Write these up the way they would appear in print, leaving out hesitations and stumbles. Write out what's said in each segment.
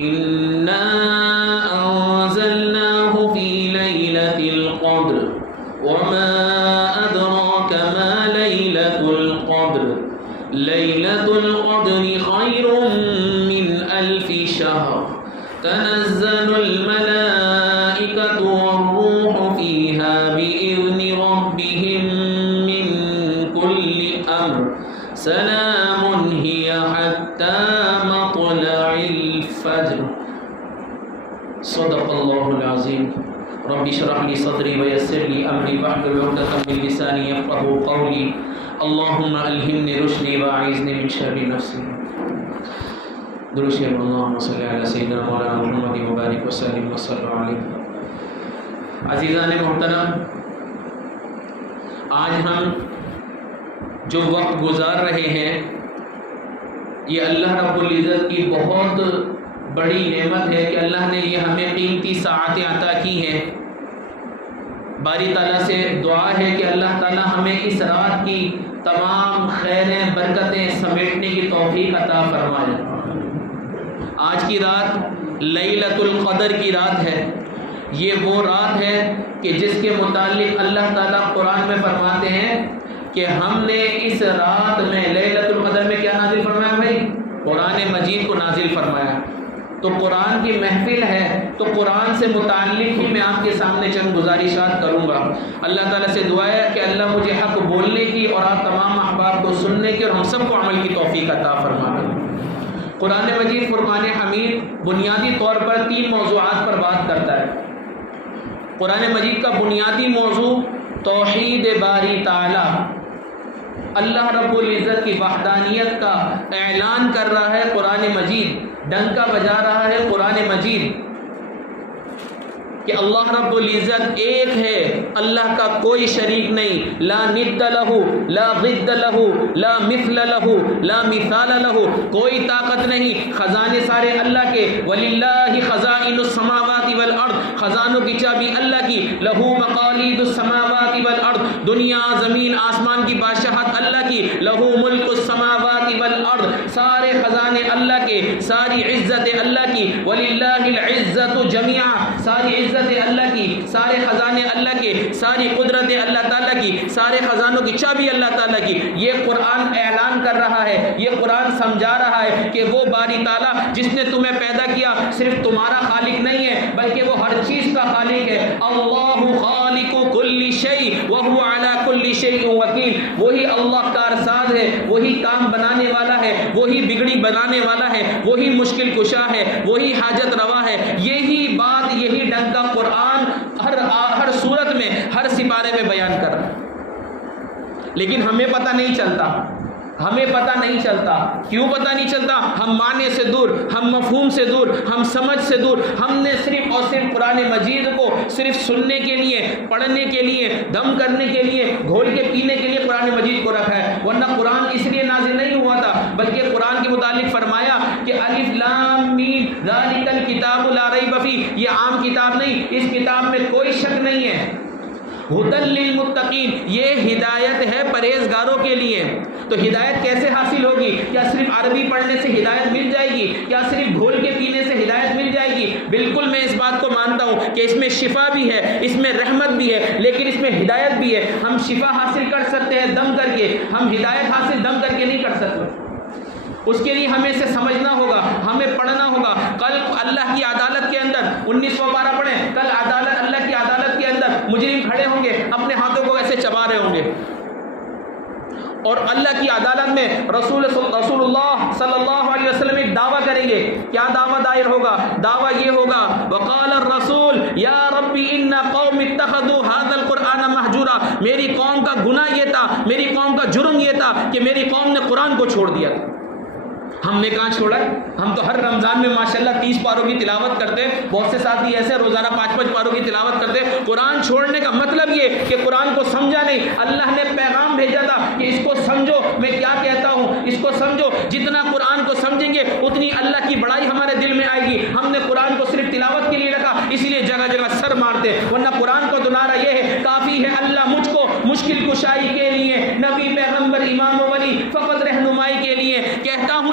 إنا أنزلناه في ليلة القدر وما أدراك ما ليلة القدر ليلة القدر خير من 1000 شهر تنزل الملائكة والروح فيها بإذن ربهم من كل أمر سلام هي حتى مطلع الفجر صدق الله العظيم رب اشرح لي صدري ويسر لي أمري واحلل عقدة من لساني يفقهوا قولي اللهم ألهمني رشدي وأعذني من شر نفسي درود شریف اللهم صل علی سیدنا مولانا محمد مبارک وسلم وصلی علیہ. عزیزان محترم، آج ہم جو وقت گزار رہے ہیں یہ اللہ رب العزت کی بہت بڑی نعمت ہے کہ اللہ نے یہ ہمیں قیمتی ساعتیں عطا کی ہیں. باری تعالیٰ سے دعا ہے کہ اللہ تعالیٰ ہمیں اس رات کی تمام خیریں برکتیں سمیٹنے کی توفیق عطا فرمائے. آج کی رات لیلۃ القدر کی رات ہے. یہ وہ رات ہے کہ جس کے متعلق اللہ تعالیٰ قرآن میں فرماتے ہیں کہ ہم نے اس رات میں لیلۃ القدر میں کیا نازل فرمایا بھائی؟ قرآن مجید کو نازل فرمایا. تو قرآن کی محفل ہے تو قرآن سے متعلق ہی میں آپ کے سامنے چند گزارشات کروں گا. اللہ تعالیٰ سے دعا ہے کہ اللہ مجھے حق بولنے کی اور آپ تمام احباب کو سننے کی اور ہم سب کو عمل کی توفیق عطا فرمائے. قرآن مجید فرقان حمید بنیادی طور پر 3 موضوعات پر بات کرتا ہے. قرآن مجید کا بنیادی موضوع توحید باری تعالی، اللہ رب العزت کی وحدانیت کا اعلان کر رہا ہے. قرآن مجید ڈنکا بجا رہا ہے. قرآن مجید کہ اللہ رب العزت ایک ہے، اللہ کا کوئی شریک نہیں. لا ند لہ لا ضد لہ لا مثل لہ لا مثال لہ، کوئی طاقت نہیں. خزانے سارے اللہ کے. وللہ خزائن السماوات والارض، خزانوں کی چابی اللہ کی. لہ مقالید السماوات والارض، دنیا زمین آسمان کی بادشاہت اللہ کی. لہ ملک السماوات والارض، سارے خزانے اللہ کے، ساری عزت اللہ کی. وللہ العزت جميعا، ساری عزت اللہ کی، سارے خزانے اللہ کے، ساری قدرت اللہ تعالیٰ کی، سارے خزانوں کی چابی اللہ تعالیٰ کی. یہ قرآن اعلان کر رہا ہے، یہ قرآن سمجھا رہا ہے کہ وہ باری تعالیٰ جس نے تمہیں پیدا کیا صرف تمہارا خالق نہیں ہے بلکہ وہ ہر چیز کا خالق ہے. اللہ خالق کل شیء وهو علی کل شیء وکیل. وہی اللہ کارساز ہے، وہی کام بنانے والا ہے، وہی بگڑی بنانے والا ہے، وہی مشکل کشا ہے، وہی حاجت روا ہے. یہی بات، یہی ڈنکا قرآن ہر صورت میں، ہر سپارے میں بیان کر رہا ہے. لیکن ہمیں پتہ نہیں چلتا. ہمیں پتہ نہیں چلتا. کیوں پتہ نہیں چلتا؟ ہم معنی سے دور، ہم مفہوم سے دور، ہم سمجھ سے دور. ہم نے صرف اور صرف قرآن مجید کو صرف سننے کے لیے، پڑھنے کے لیے، دم کرنے کے لیے، گھول کے پینے کے لیے قرآن مجید کو رکھا ہے. ورنہ قرآن اس لیے نازل نہیں ہوا تھا بلکہ قرآن کے متعلق فرمایا کہ الف لام میم ذالک الکتاب لا ریب فیہ، یہ عام کتاب نہیں، اس کتاب میں کوئی شک نہیں ہے. ہدی للمتقین، یہ ہدایت ہے پرہیزگاروں کے لیے. تو ہدایت کیسے حاصل ہوگی؟ کیا صرف عربی پڑھنے سے ہدایت مل جائے گی؟ کیا صرف گھول کے پینے سے ہدایت مل جائے گی؟ بالکل میں اس بات کو مانتا ہوں کہ اس میں شفا بھی ہے، اس میں رحمت بھی ہے، لیکن اس میں ہدایت بھی ہے. ہم شفا حاصل کر سکتے ہیں دم کر کے، ہم ہدایت حاصل دم کر کے نہیں کر سکتے. اس کے لیے ہمیں اسے سمجھنا ہوگا، ہمیں پڑھنا ہوگا. کل اللہ کی عدالت کے اندر 19 پارہ پڑھیں، کل عدالت، اللہ کی عدالت کے اندر مجرم کھڑے ہوں گے، اپنے ہاتھوں کو ایسے چبا رہے ہوں گے. اور اللہ کی عدالت میں رسول اللہ صلی اللہ علیہ وسلم ایک دعویٰ کریں گے. کیا دعویٰ دائر ہوگا؟ دعویٰ یہ ہوگا وقال الرسول یا ربی ان قوم اتخذوا هذا القرآن مہجورا. میری قوم کا گناہ یہ تھا، میری قوم کا جرم یہ تھا کہ میری قوم نے قرآن کو چھوڑ دیا. ہم نے کہاں چھوڑا ہے؟ ہم تو ہر رمضان میں ماشاءاللہ 30 پاروں کی تلاوت کرتے ہیں. بہت سے ساتھی ایسے روزانہ 5-5 پاروں کی تلاوت کرتے ہیں. قرآن چھوڑنے کا مطلب یہ کہ قرآن کو سمجھا نہیں. اللہ نے پیغام بھیجا تھا کہ اس کو سمجھو، میں کیا کہتا ہوں اس کو سمجھو. جتنا قرآن کو سمجھیں گے اتنی اللہ کی بڑائی ہمارے دل میں آئے گی. ہم نے قرآن کو صرف تلاوت کے لیے رکھا، اسی لیے جگہ جگہ سر مارتے. ورنہ قرآن کو تو نعرہ یہ ہے کافی ہے اللہ مجھ کو مشکل کشائی کے لیے، نبی پیغمبر امام و ولی فقط رہنمائی کے لیے. کہتا ہوں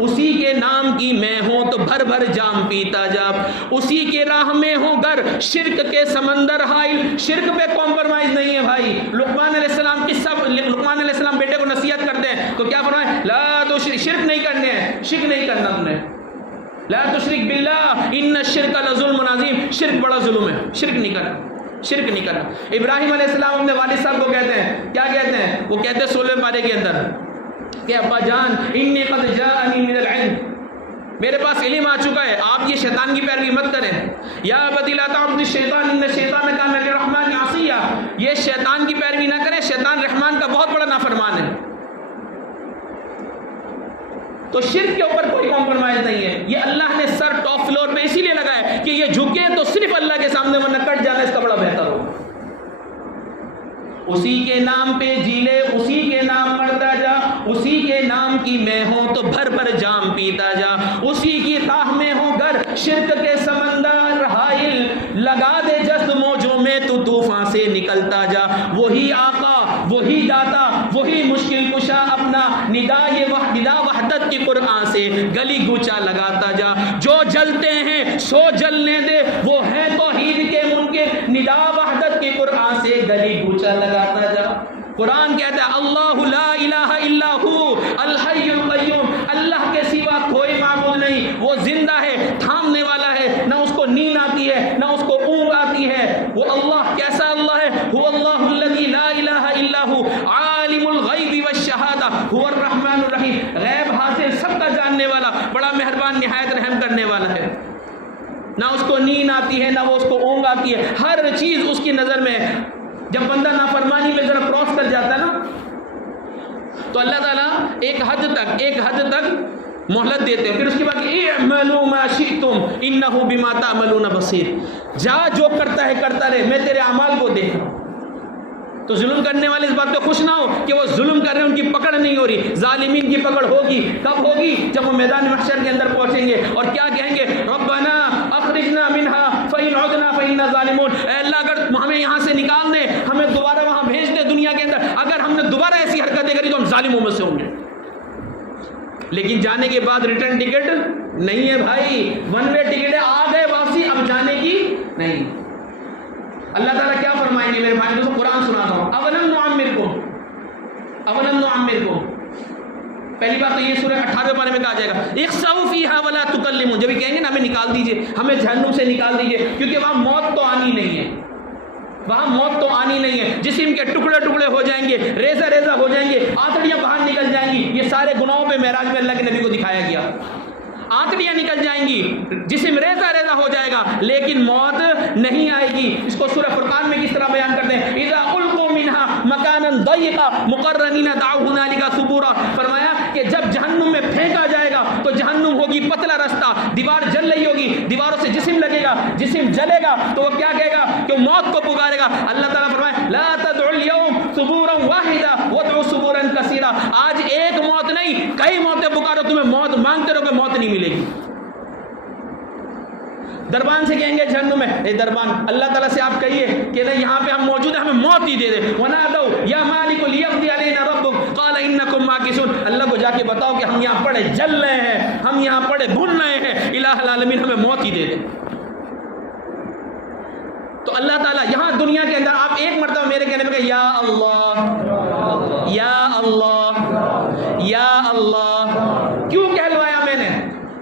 اسی کے نام کی میں ہوں تو بھر بھر جام پیتا جا، اسی کے راہ میں ہوں گر شرک کے سمندر حائل۔ شرک پہ کمپرومائز نہیں ہے بھائی۔ لقمان علیہ السلام لقمان علیہ السلام بیٹے کو نصیحت کرتے ہیں تو کیا فرمائے؟ لا تو شرک نہیں کرنے ہیں، شرک نہیں کرنا تم نے، لا تشرک باللہ ان الشرک لظلم عظیم، شرک بڑا ظلم ہے، شرک نہیں کرنا، شرک نہیں کرنا۔ ابراہیم علیہ السلام اپنے والد صاحب کو کہتے ہیں، کیا کہتے ہیں؟ وہ کہتے ہیں 16 پارے کے اندر کہ ابا جان انی قد جاءنی من العلم، میرے پاس علم آ چکا ہے، آپ یہ شیطان کی پیروی مت کریں۔ یا ابتی لا تعبد الشیطان ان الشیطان کان للرحمن عصیا، یہ شیطان کی پیروی نہ کریں، شیطان رحمان کا بہت بڑا نافرمان ہے۔ تو شرک کے اوپر کوئی کمپرومائز نہیں ہے۔ یہ اللہ نے سر ٹاپ فلور پہ اسی لیے لگا ہے کہ یہ جھکے تو صرف اللہ کے سامنے، ورنہ کٹ جانا اس کا بڑا بہتر ہو۔ اسی کے نام پہ جی لے، اسی کے نام مرتا جا، اسی کے نام کی میں ہوں تو بھر بھر جام پیتا جا، اسی کی راہ میں ہوں گر شرک کے سمندر حائل، لگا دے جست موجوں میں تو طوفان سے نکلتا جا۔ وہی آقا، وہی داتا، وہی مشکل کشا، اپنا ندا وحدت کی قرآن سے گلی گوچا لگاتا جا۔ جو جلتے ہیں سو جلنے دے، وہ ہے توحید کے منکر، ندا وحدت کی قرآن سے گلی گوچا لگاتا جا۔ قرآن کہتا ہے اللہ لا الہ الا ہو الحی القیوم، اللہ کے سوا کوئی معبود نہیں، وہ زندہ ہے، تھامنے والا ہے، نہ اس کو نیند آتی ہے نہ اس کو اونگ آتی ہے۔ وہ اللہ کیسا اللہ ہے؟ هو اللہ الذی لا الہ الا ہو عالم الغیب والشہادہ هو الرحمن الرحیم، غیب حاصل سب کا جاننے والا، بڑا مہربان نہایت رحم کرنے والا ہے۔ نہ اس کو نیند آتی ہے نہ وہ اس کو اونگ آتی ہے، ہر چیز اس کی نظر میں ہے۔ جب بندہ نافرمانی میں ذرا کراس کر جاتا ہے نا تو اللہ تعالیٰ ایک حد تک مہلت دیتے ہیں، پھر اس کے بعد اعملوا ما شئتم انہ بما تعملون بصیر، جا جو کرتا ہے کرتا رہے، میں تیرے اعمال کو دیکھ رہا ہوں۔ تو ظلم کرنے والے اس بات پہ خوش نہ ہو کہ وہ ظلم کر رہے ہیں، ان کی پکڑ نہیں ہو رہی۔ ظالمین کی پکڑ ہوگی، کب ہوگی؟ جب وہ میدان محشر کے اندر پہنچیں گے اور کیا کہیں گے؟ ربنا اخرجنا منها فإن عدنا فإنا ظالمون، اے اللہ اگر ہمیں یہاں سے نکال دے، ہمیں دوبارہ وہاں بھیج دے دنیا کے اندر، اگر ہم نے دوبارہ ایسی حرکتیں کری تو ہم ظالموں میں سے ہوں گے۔ لیکن جانے کے بعد ریٹرن ٹکٹ نہیں ہے بھائی، ون وے ٹکٹ ہے، آ گئے واپسی، اب جانے کی نہیں۔ اللہ تعالیٰ کیا فرمائیں گے میرے بھائی دوستوں؟ قرآن سناتا ہوں، اولم نعمرکم، پہلی بات تو یہ سورہ 18 پارے میں کہا جائے گا اخسؤوا فیہا ولا تکلمون، جب یہ کہیں گے نا ہمیں نکال دیجئے، ہمیں جہنم سے نکال دیجئے، کیونکہ وہاں موت تو آنی نہیں ہے، وہاں موت تو آنی نہیں ہے، جسم کے ٹکڑے ٹکڑے ہو جائیں گے، ریزہ ریزہ ہو جائیں گے، آنتڑیاں باہر نکل جائیں گی۔ یہ سارے گناہوں پہ معراج میں اللہ کے نبی کو دکھایا گیا، آنتڑیاں نکل جائیں گی، جسم ریزہ ریزہ ہو جائے گا، لیکن موت نہیں آئے گی۔ اس کو سورہ فرقان میں کس طرح بیان کرتے ہیں؟ اذا القوا منها مکانا ضیقا مقرنین دعوا ہنالک ثبورا، فرمایا کہ جب جہنم میں پھینکا جائے گا تو جہنم ہوگی پتلا رستہ، دیوار جل رہی ہوگی، دیواروں سے جسم لگے گا، جسم جلے گا تو وہ کیا کہے گا کہ موت کو پکارے گا۔ اللہ تعالیٰ فرمایا لا تدعوا اليوم ثبورا واحدا وادعوا ثبورا کثیرا، آج ایک موت نہیں کئی موتیں پکارو، تمہیں موت مانگتے رہو کہ موت نہیں ملے گی۔ دربان سے کہیں گے جہنم میں، اے دربان اللہ تعالیٰ سے آپ کہیے کہ نہیں یہاں پہ ہم موجود ہیں، ہمیں موت ہی دے دے۔ وَنَادَوْا يَا مَالِكُ لِيَقْضِيَ عَلَيْنَا رَبُّكَ قَالَ إِنَّكُمْ مَاكِثُونَ، اللہ کو جا کے بتاؤ کہ ہم یہاں پڑے جل رہے ہیں، ہم یہاں پڑے بھن رہے ہیں، الہ العالمین ہمیں موت ہی دے دے۔ تو اللہ تعالیٰ یہاں دنیا کے اندر آپ ایک مرتبہ میرے کہنے پہ کہ یا اللہ یا اللہ یا اللہ، کیوں کہلوایا میں نے؟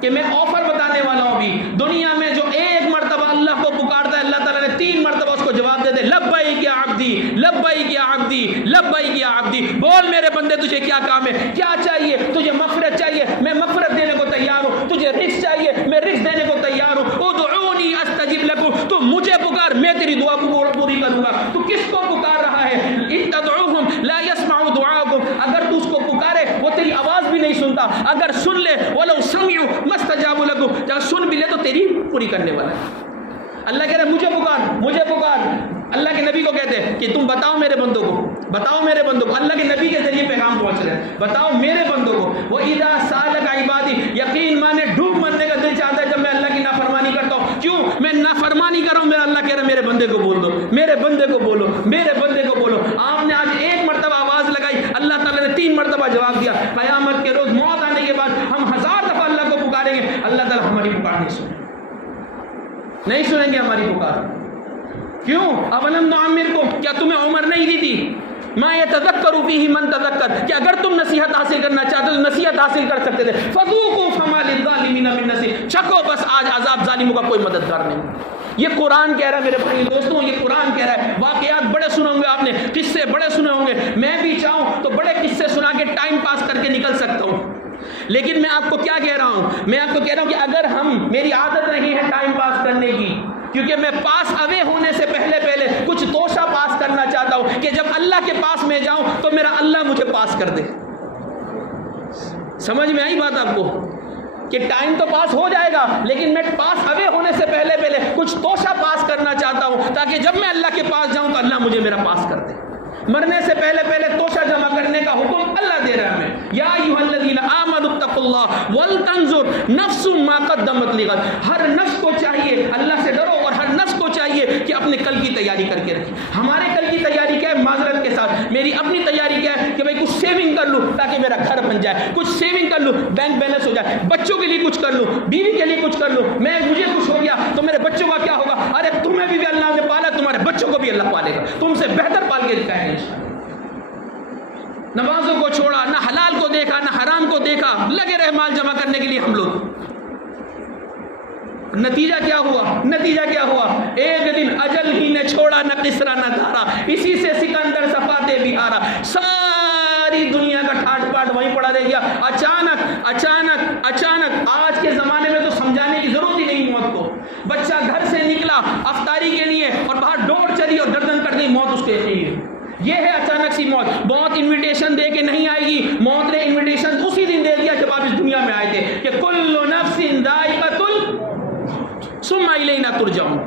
کہ میں آفر بتانے والا ہوں ابھی، دنیا میں جو ایک مرتبہ اللہ کو پکارتا ہے اللہ تعالیٰ نے 3 مرتبہ اس کو جواب دے دے، لبیک یا عبدی لبیک یا عبدی لبیک یا عبدی، بول میرے بندے تجھے کیا کام ہے، کیا چاہیے؟ تجھے مغفرت چاہیے، میں مغفرت دینے کو تیار ہوں، تجھے رزق چاہیے، میں رزق دینے کو تیار ہوں، ادعونی استجب لکم، تو مجھے پکار میں تیری دعا کو پوری کروں گا۔ تو کس کو پکار رہا ہے؟ ان تدعوہم لا يسمعوا دعاءکم، اگر تو اس کو پکارے وہ تیری آواز بھی نہیں سنتا، اگر سن لے ولو سمعوا ما استجابوا لکم، جب سن بھی لے تو تیری پوری کرنے والا ہے۔ اللہ کہہ رہا ہے مجھے پکار مجھے پکار، اللہ کے نبی کو کہتے ہیں کہ تم بتاؤ میرے بندوں کو، بتاؤ میرے بندوں کو، اللہ کے نبی کے ذریعے پیغام پہنچ رہے ہیں، بتاؤ میرے بندوں کو۔ وَإِذَا سَأَلَكَ عِبَادِي، یقین مانے ڈوب مرنے کا دل چاہتا ہے جب میں اللہ کی نافرمانی کرتا ہوں، کیوں میں نافرمانی کر رہا ہوں؟ میرا اللہ کہہ رہا ہے میرے بندے کو بول دو، میرے بندے کو بولو، میرے بندے کو بولو۔ آپ نے آج ایک مرتبہ آواز لگائی، اللہ تعالیٰ نے 3 مرتبہ جواب دیا۔ قیامت کے روز موت آنے کے بعد ہم 1000 دفعہ نہیں سنیں گے ہماری پکار. کیوں؟ اولم نعمرکم، کیا تمہیں عمر نہیں دی تھی؟ ما یتذکر فیہ من تذکر، کہ اگر تم نصیحت حاصل کرنا چاہتے تو نصیحت حاصل کر سکتے تھے. فذوقوا فما للظالمین من نصیر، چکھو بس آج عذاب ظالموں کا کوئی مددگار نہیں. یہ قرآن کہہ رہا ہے میرے بھائی دوستوں، یہ قرآن کہہ رہا ہے. واقعات بڑے سنے ہوں گے آپ نے، قصے بڑے سنے ہوں گے. میں بھی چاہوں تو بڑے قصے سنا کے ٹائم پاس کر کے نکل سکتا ہوں، لیکن میں آپ کو کیا کہہ رہا ہوں؟ میں آپ کو کہہ رہا ہوں کہ اگر میری عادت نہیں ہے ٹائم پاس کرنے کی، کیونکہ میں پاس اوے ہونے سے پہلے کچھ توشہ پاس کرنا چاہتا ہوں کہ جب اللہ کے پاس میں جاؤں تو میرا اللہ مجھے پاس کر دے. سمجھ میں آئی بات آپ کو؟ کہ ٹائم تو پاس ہو جائے گا، لیکن میں پاس اوے ہونے سے پہلے کچھ توشہ پاس کرنا چاہتا ہوں تاکہ جب میں اللہ کے پاس جاؤں تو اللہ مجھے میرا پاس کر دے. مرنے سے پہلے توشہ جمع کرنے کا حکم اللہ دے رہا ہے ہمیں. یا ایھا الذین آمنوا اتقوا اللہ ولتنظر نفس ما قدمت لغد. ہر نفس کو چاہیے اللہ سے ڈرو، اور ہر نفس کو چاہیے کہ اپنے کل کی تیاری کر کے رکھے. ہمارے کل کی تیاری کیا ہے؟ معذرت کے ساتھ میری اپنی تیاری کیا ہے کہ بھائی کچھ سیونگ کر لوں تاکہ میرا گھر بن جائے، کچھ سیونگ کر لوں بینک بیلنس ہو جائے، بچوں کے لیے کچھ کر لوں، بیوی کے لیے کچھ کر لوں. مجھے کچھ ہو گیا تو میرے بچوں کا کیا ہوگا؟ ارے تمہیں بھی اللہ نے پالا، تمہارے بچوں کو بھی اللہ پالے گا، تم سے بہتر پال کے دکھائے گا. نمازوں کو چھوڑا، نہ حلال کو دیکھا نہ حرام کو دیکھا، لگے رہے مال جمع کرنے کے لیے ہم لوگ. نتیجہ کیا ہوا؟ ایک دن اجل ہی نے چھوڑا نہ کسرا نہ دھارا، اسی سے سکندر صفاتے بہارا. ساری دنیا کا ٹھاٹ پاٹ وہیں پڑا رہ گیا. اچانک آج کے زمانے میں تو سمجھانے کی ضرورت ہی نہیں موت کو. بچہ گھر سے نکلا افطاری کے لیے اور باہر ڈور چلی اور گردن کٹ گئی، موت اس کے یقین. یہ ہے اچانک سی موت. موت انویٹیشن دے کے نہیں آئے گی، موت نے انویٹیشن اسی دن دے دیا جب آپ اس دنیا میں آئے تھے کہ کل نفس ذائقۃ الموت ثم الینا ترجعون.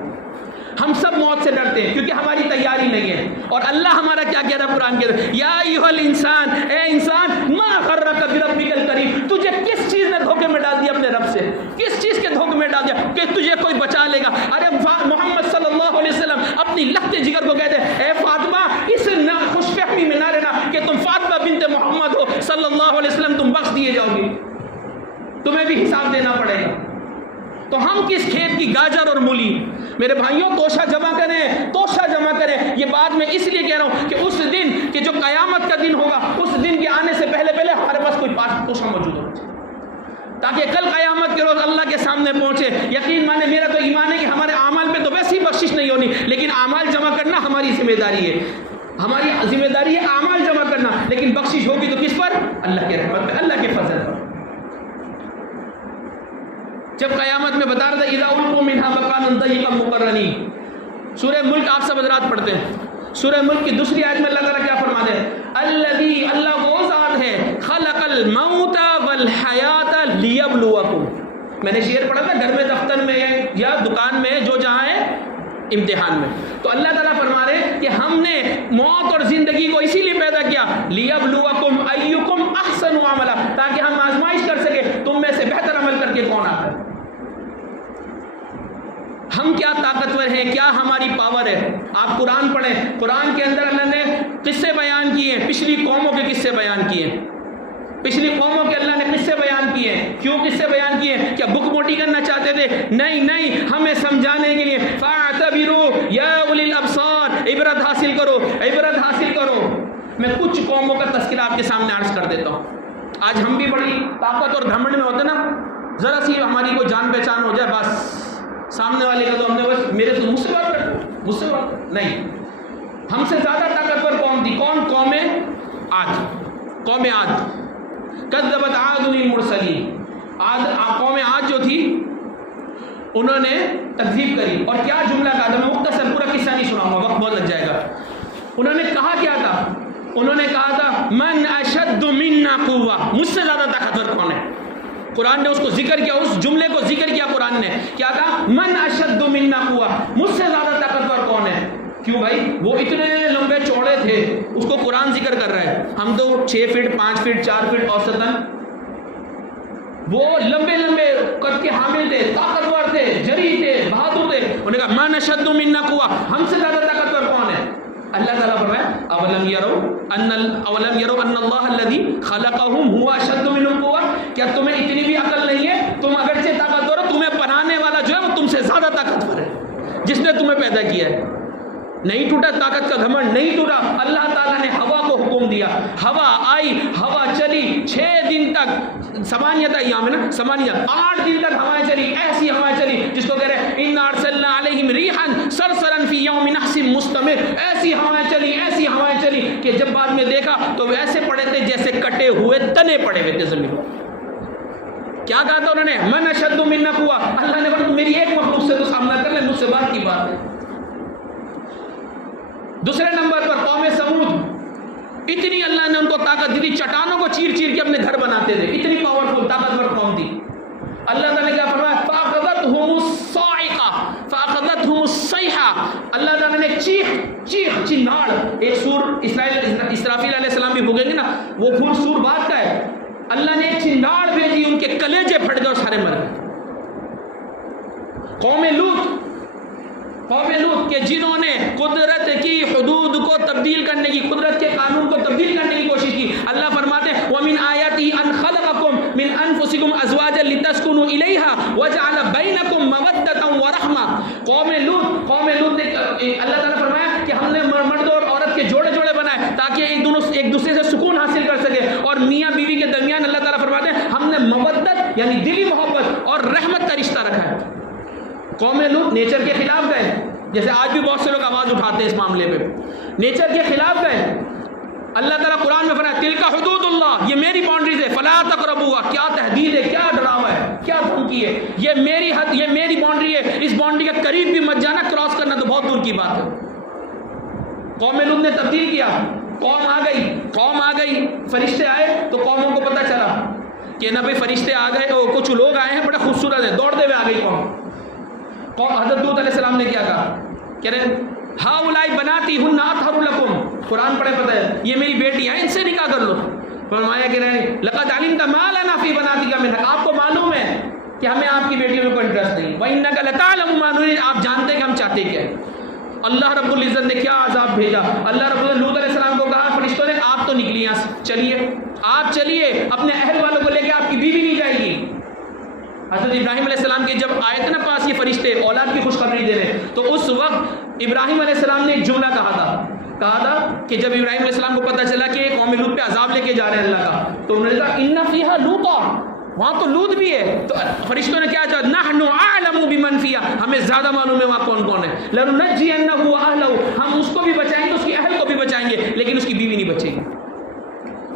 ہم سب موت سے ڈرتے ہیں کیونکہ ہماری تیاری نہیں ہے. اور اللہ ہمارا کیا کہہ رہا ہے قرآن کے اندر؟ یا ایھا الانسان، اے انسان، ما غرک بربک الکریم، تجھے کس چیز نے دھوکے میں ڈال دیا اپنے رب سے؟ کس چیز کے دھوکے میں ڈال دیا کہ تجھے کوئی بچا لے گا؟ ارے محمد صلی اللہ علیہ وسلم اپنی لخت جگر کو کہتے ہیں اے فاطمہ، اس خوش فہمی میں نہ رہنا کہ تم فاطمہ بنت محمد ہو صلی اللہ علیہ وسلم، تم بخش دیے جاؤ گی، تمہیں بھی حساب دینا پڑے گا. تو ہم کس کھیت کی گاجر اور مولی؟ میرے بھائیوں توشہ جمع کریں. یہ بات میں اس لیے کہہ رہا ہوں کہ اس دن کہ جو قیامت کا دن ہوگا، اس دن کے آنے سے پہلے ہمارے پاس کوئی توشہ موجود ہو تاکہ کل قیامت کے روز اللہ کے سامنے پہنچے. یقین مانے، میرا تو ایمان ہے کہ ہمارے اعمال پہ تو ویسی بخشش نہیں ہونی، لیکن اعمال جمع کرنا ہماری ذمہ داری ہے. ہماری ذمہ داری ہے اعمال جمع کرنا، لیکن بخشش ہوگی تو کس پر؟ اللہ کے رحمت پہ، اللہ کے فضل پر. جب قیامت میں بتا رہا تھا اذا القوا منها مكانا ضيقا مقرنين، سورہ ملک آپ سب حضرات پڑھتے ہیں. سورہ ملک کی دوسری آیت میں اللہ تعالیٰ کیا فرماتے ہیں؟ الذی، اللہ وہ ذات ہے، خلق الموت والحیات لیبلوکم. میں نے شعر پڑھا تھا، گھر میں دفتر میں یا دکان میں جو جہاں ہے امتحان میں. تو اللہ تعالیٰ فرما رہے ہیں کہ ہم نے موت اور زندگی کو اسی لیے پیدا کیا، لیبلوکم ایکم احسن عملا، تاکہ ہم آزمائش کر سکے تم میں سے بہتر عمل کر کے کون آتا ہے. ہم کیا طاقتور ہیں، کیا ہماری پاور ہے. آپ قرآن پڑھیں، قرآن کے اندر اللہ نے قصے بیان کیے ہیں، پچھلی قوموں کے قصے بیان کیے ہیں. پچھلی قوموں کے اللہ نے قصے بیان کیے ہیں. کیوں قصے بیان کیے ہیں؟ کیا بک موٹی کرنا چاہتے تھے؟ نہیں، ہمیں سمجھانے کے لیے. فاعتبروا یا اولی الابصار، عبرت حاصل کرو. میں کچھ قوموں کا تذکرہ آپ کے سامنے عرض کر دیتا ہوں. آج ہم بھی بڑی طاقت اور گھمنڈ میں ہوتے نا، ذرا سی ہماری کو جان پہچان ہو جائے بس سامنے والے کا تو ہم نے بس مجھ سے بات کر نہیں. ہم سے زیادہ طاقتور قوم تھی. کون؟ قوم عاد. کذبت عاد المرسلین. قوم عاد جو تھی انہوں نے تکذیب کری. اور کیا جملہ کہا تھا؟ میں مختصر پورا قصہ نہیں سناؤں گا، وقت بہت لگ جائے گا. انہوں نے کہا کیا تھا؟ انہوں نے کہا تھا من اشد منا قوہ، مجھ سے زیادہ طاقتور کون ہے؟ قرآن نے اس کو ذکر کیا، اس جملے کو ذکر کیا. قرآن نے کیا کہا؟ من اشد منا قوہ، مجھ سے زیادہ طاقتور کون ہے؟ کیوں بھائی؟ وہ اتنے لمبے چوڑے تھے، اس کو قرآن ذکر کر رہا ہے. ہم تو 6 فٹ 5 فٹ 4 فٹ اوسطاً. وہ لمبے قد کے حامل تھے، طاقتور تھے، جری تھے، بہادر تھے. انہوں نے کہا من اشد منا قوہ، ہم سے زیادہ طاقتور کون ہے؟ اللہ تعالیٰ فرمایا اولم یروا ان اللہ الذی خلقهم هو اشد منهم قوہ. کیا تمہیں اتنی بھی عقل نہیں ہے؟ تم اگرچہ طاقتور ہو، تمہیں بنانے والا جو ہے وہ تم سے زیادہ طاقتور ہے. جس نے تمہیں پیدا کیا ہے. نہیں ٹوٹا طاقت کا گھمنڈ, نہیں ٹوٹا. اللہ تعالیٰ نے ہوا کو حکم دیا, ہوا آئی, ہوا چلی 6 دن تک, سمانیت ایام ہے نا, سمانیت 8 دن تک ہوائیں چلی, ایسی ہوائیں چلی جس کو کہہ رہے ہیں انا ارسلنا علیہم ریحا صرصرا فی یوم نحس مستمر. ایسی ہوائیں چلی, ایسی ہوائیں چلی کہ جب بعد میں دیکھا تو وہ ایسے پڑے تھے جیسے کٹے ہوئے تنے پڑے ہوئے تھے زمین. کیا کہا تھا انہوں نے, من اشد منا قوہ. اللہ نے بولا میری ایک مخلوق سے تو سامنا کر لے, مجھ سے بات کی بات ہے. دوسرے نمبر پر قوم سمود, اتنی اللہ نے ان کو طاقت دی تھی, چٹانوں کو چیر چیر کے اپنے گھر بناتے تھے, اتنی پاورفل طاقتور قوم تھی. اللہ تعالیٰ نے کیا فرمایا, فاخذتهم الصاعقہ فاخذتهم الصیحہ. اللہ تعالیٰ نے چیخ چیخ چناڑ, ایک سور اسرافیل علیہ السلام بھی بھوگیں گے نا, وہ پھول سور بات کا ہے. اللہ نے ایک چناڑ بھیجی, ان کے کلیجے پھٹ گئے اور سارے مر گئے. قوم لوط کہ جنہوں نے قدرت کی حدود کو تبدیل کرنے کی, قدرت کے قانون کو تبدیل کرنے کی کوشش کی. اللہ فرماتے ہیں وَمِنْ آيَاتِهِ أَنْ خَلَقَكُمْ مِنْ أَنفُسِكُمْ أَزْوَاجًا لِتَسْكُنُوا إِلَيْهَا وَجَعَلَ بَيْنَكُمْ مَوَدَّةً وَرَحْمَةً. قوم لوط نے اللہ تعالیٰ فرمایا کہ ہم نے مرد اور عورت کے جوڑے جوڑے بنائے تاکہ ایک دوسرے سے سکون حاصل کر سکے, اور میاں بیوی کے درمیان اللہ تعالیٰ فرماتے ہیں ہم نے مودت یعنی دلی محبت اور رحمت کا رشتہ رکھا ہے. قوم لوط نیچر کے خلاف گئے, جیسے آج بھی بہت سے لوگ آواز اٹھاتے ہیں اس معاملے پہ, نیچر کے خلاف گئے. اللہ تعالیٰ قرآن میں فرمایا تلک حدود اللہ, یہ میری باؤنڈریز ہے, فلا تقربوها. کیا تحدید ہے, کیا ڈراوا ہے, کیا دھمکی ہے, یہ میری حد, یہ میری باؤنڈری ہے, اس باؤنڈری کے قریب بھی مت جانا, کراس کرنا تو بہت دور کی بات ہے. قوم لوط نے تبدیل کیا, قوم آ گئی, فرشتے آئے تو قوموں کو پتہ چلا کہ نہ بھائی فرشتے آ گئے, کچھ لوگ آئے ہیں بڑے خوبصورت ہیں, دوڑتے ہوئے آ گئی قوم. حضرت لوط علیہ السلام نے کیا کہا, کہہ رہے ہؤلاء بناتی ہن اطہر لکم. قرآن پڑھے پتہ ہے یہ میری بیٹی ہیں, ان سے نکاح کر لو. فرمایا کہ لقد علمت ما لنا فی بناتک من حق. آپ کو معلوم ہے کہ ہمیں آپ کی بیٹیوں میں کوئی انٹرسٹ نہیں. وانک لتعلم ما نريد. آپ جانتے کہ ہم چاہتے کیا ہے. اللہ رب العزت نے کیا عذاب بھیجا. اللہ رب العزت لوط علیہ السلام کو کہا فرشتوں نے آپ تو نکلی یہاں سے, چلیے آپ چلیے, اپنے اہل والوں کو لے کے, آپ کی بیوی نہیں جائے گی. حضرت ابراہیم علیہ السلام کے جب آئے تھے نا پاس یہ فرشتے اولاد کی خوشخبری دینے, تو اس وقت ابراہیم علیہ السلام نے ایک جملہ کہا تھا کہ جب ابراہیم علیہ السلام کو پتہ چلا کہ قوم لوط پہ عذاب لے کے جا رہے ہیں اللہ کا, تو انہوں نے کہا ان فیہا لوطا, وہاں تو لوط بھی ہے. تو فرشتوں نے کیا کہا, نحن اعلم بمن فیہا, ہمیں زیادہ معلوم ہے وہاں کون کون ہے. لننجینہ واہلہ, ہم اس کو بھی بچائیں گے, اس کے اہل کو بھی بچائیں گے, لیکن اس کی بیوی نہیں بچے گی.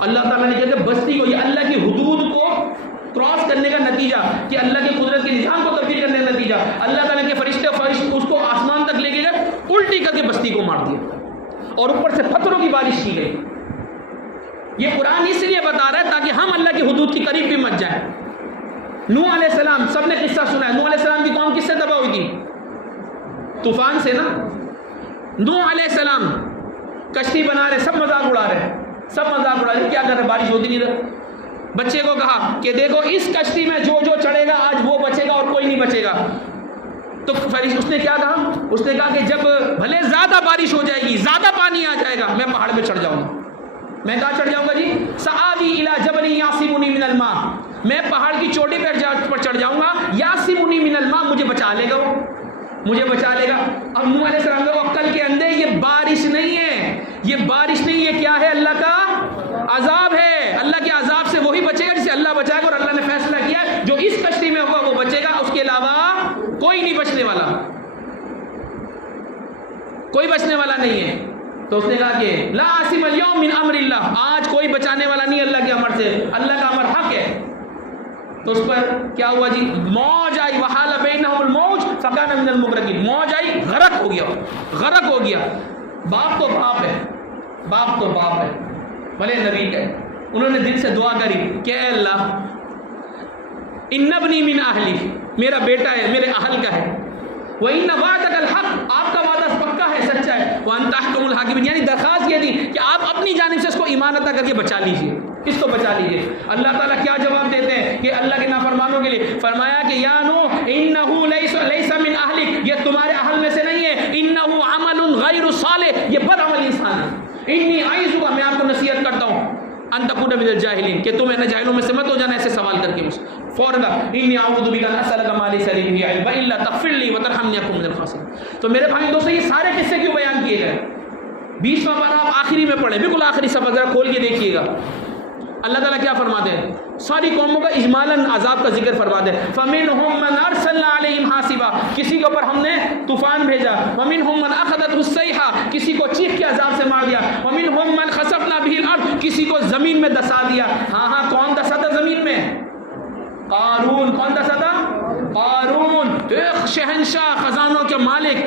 اللہ تعالیٰ نے کہا بستی کو, یہ اللہ کی حدود کو کراس کرنے کا نتیجہ, کہ اللہ کی قدرت کے نظام کو تبدیل کرنے کا نتیجہ, اللہ تعالیٰ کے فرشتے اس کو آسمان تک لے کے گئے, الٹی کر کے بستی کو مار دیا, اور اوپر سے پتھروں کی بارش کی گئی. یہ قرآن اس لیے بتا رہا ہے تاکہ ہم اللہ کی حدود کی قریب بھی مت جائیں. نوح علیہ السلام, سب نے قصہ سنا ہے, نوح علیہ السلام کی قوم کس سے تباہ ہوئی تھی, طوفان سے نا. نوح علیہ السلام کشتی بنا رہے, سب مذاق اڑا رہے, کیا کر رہے, بارش ہوتی نہیں رہی. بچے کو کہا کہ دیکھو اس کشتی میں جو چڑھے گا آج وہ بچے گا اور کوئی نہیں بچے گا. تو اس نے کیا کہا, اس نے کہا کہ جب بھلے زیادہ بارش ہو جائے گی, زیادہ پانی آ جائے گا, میں پہاڑ پہ چڑھ جاؤں گا. میں کہاں چڑھ جاؤں گا جی, سآوی الی جبل یعصمنی من الماء, میں پہاڑ کی چوٹی پر چڑھ جاؤں گا, یعصمنی من الماء, مجھے بچا لے گا, مجھے بچا لے گا. اور نوح علیہ السلام کو عقل کے اندھے, یہ بارش نہیں ہے, یہ بارش نہیں, یہ کیا ہے, اللہ کا عذاب ہے. اللہ کے عذاب سے وہی بچے گا جسے اللہ بچائے گا, اور اللہ نے فیصلہ کیا ہے جو اس کشتی میں ہوگا وہ بچے گا, اس کے علاوہ کوئی نہیں بچنے والا, کوئی بچنے والا نہیں ہے. تو اس نے کہا کہ لا عاصم اليوم من امر اللہ, آج کوئی بچانے والا نہیں اللہ کے امر سے, اللہ کا امر حق ہے. تو اس پر کیا ہوا جی, موج آئی, وحال بینہم الموج فکان من المغرقین, موج آئی, غرق ہو گیا. باپ تو باپ ہے, بھلے نبی ہے, انہوں نے دل سے دعا کری کہ اے اللہ ان ابنی من اہلی, میرا بیٹا ہے, میرے اہل کا ہے. وَإِنَّ وَعْدَكَ الْحَقُّ, آپ کا وعدہ پکا ہے, سچا ہے. وَأَنْتَ أَحْكَمُ الْحَاكِمِينَ, یعنی درخواست یہ تھی کہ آپ اپنی جانب سے اس کو ایمان عطا کر کے بچا لیجیے, اس کو بچا لیجیے. اللہ تعالیٰ کیا جواب دیتے ہیں کہ اللہ کے نافرمانوں کے لیے فرمایا کہ یا نوح انہ لیس من اہلک, یہ تمہارے اہل میں سے نہیں ہے, انہ عمل غیر صالح, یہ بد عمل انسان ہے. انی اعظک, میں آپ کو نصیحت کرتا ہوں, ان تکون من الجاہلین کہ تم نہ جاہلوں میں سے مت ہو جانا ایسے سوال کر کے مجھ سے. فوراً انی اعوذ بک ان اسالک ما لیس لی بہ علم الا تغفر لی وترحمنی اکن من الخاسرین. تو میرے بھائی دوستو یہ سارے قصے کیوں بیان کیے گئے؟ 20واں پارہ آپ آخری میں پڑھیں، بالکل آخری صفحہ ذرا کھول کے دیکھیے گا. اللہ تعالیٰ کیا فرماتے ہیں؟ ساری قوموں کا اجمالاً عذاب کا ذکر فرماتے ہیں. فَمِنْهُمْ مَنْ أَرْسَلْنَا عَلَيْهِمْ حَاصِبًا کسی کے اوپر ہم نے طوفان بھیجا. وَمِنْهُمْ مَنْ أَخَذَتْهُ الصَّيْحَةُ کسی کو چیخ کے عذاب سے مار دیا. وَمِنْهُمْ مَنْ خَسَفْنَا بِهِ الْأَرْضَ کسی کو زمین میں دسا دیا. ہاں کون دسا تھا زمین میں؟ قارون. کون دسا تھا؟ قارون. ایک شہنشاہ، خزانوں کے مالک،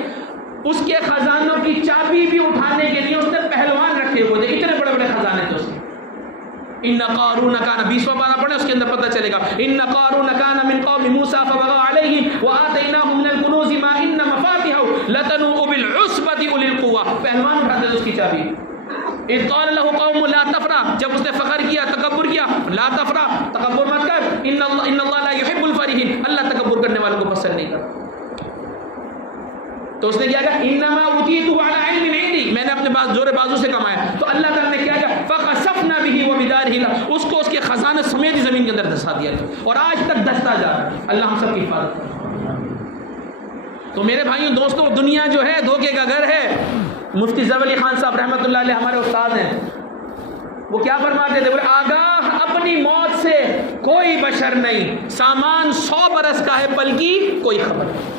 اس کے خزانوں کی چابی بھی اٹھانے کے لیے اس نے پہلوان رکھے ہوئے تھے. اتنے بڑے بڑے خزانے تھے اس کے. ان قارون کان 20واں پارہ پڑھیں اس کے اندر پتہ چلے گا. ان قارون کان من قوم موسیٰ فبغى عليهم وآتيناه من الكنوز ما ان مفاتحه لتنوء بالعصبة اولي القوة. پہلوان اٹھاتے تھے اس کی چابی. اذ قال له قوم لا تفرح جب اس نے فخر کیا، تکبر کیا. لا تفرح تکبر مت کر. ان اللہ لا يحب الفرحين اللہ تکبر کرنے والوں کو پسند نہیں کرتا. تو اس نے کیا کہا انما اوتیته على علم عندي میں نے اپنے زور بازو سے کمایا. تو اللہ تعالیٰ نے کیا کہا فخسفنا به وبداره اس کو اس کے خزانے سمیت زمین کے اندر دھسا دیا اور آج تک دھستا جا رہا ہے. اللہ ہم سب کی حفاظت کرے. تو میرے بھائیوں دوستوں دنیا جو ہے دھوکے کا گھر ہے. مفتی ظفر علی خان صاحب رحمۃ اللہ علیہ ہمارے استاد ہیں، وہ کیا فرماتے تھے؟ بولے آگاہ اپنی موت سے کوئی بشر نہیں، سامان 100 برس کا ہے پل کی کوئی خبر نہیں.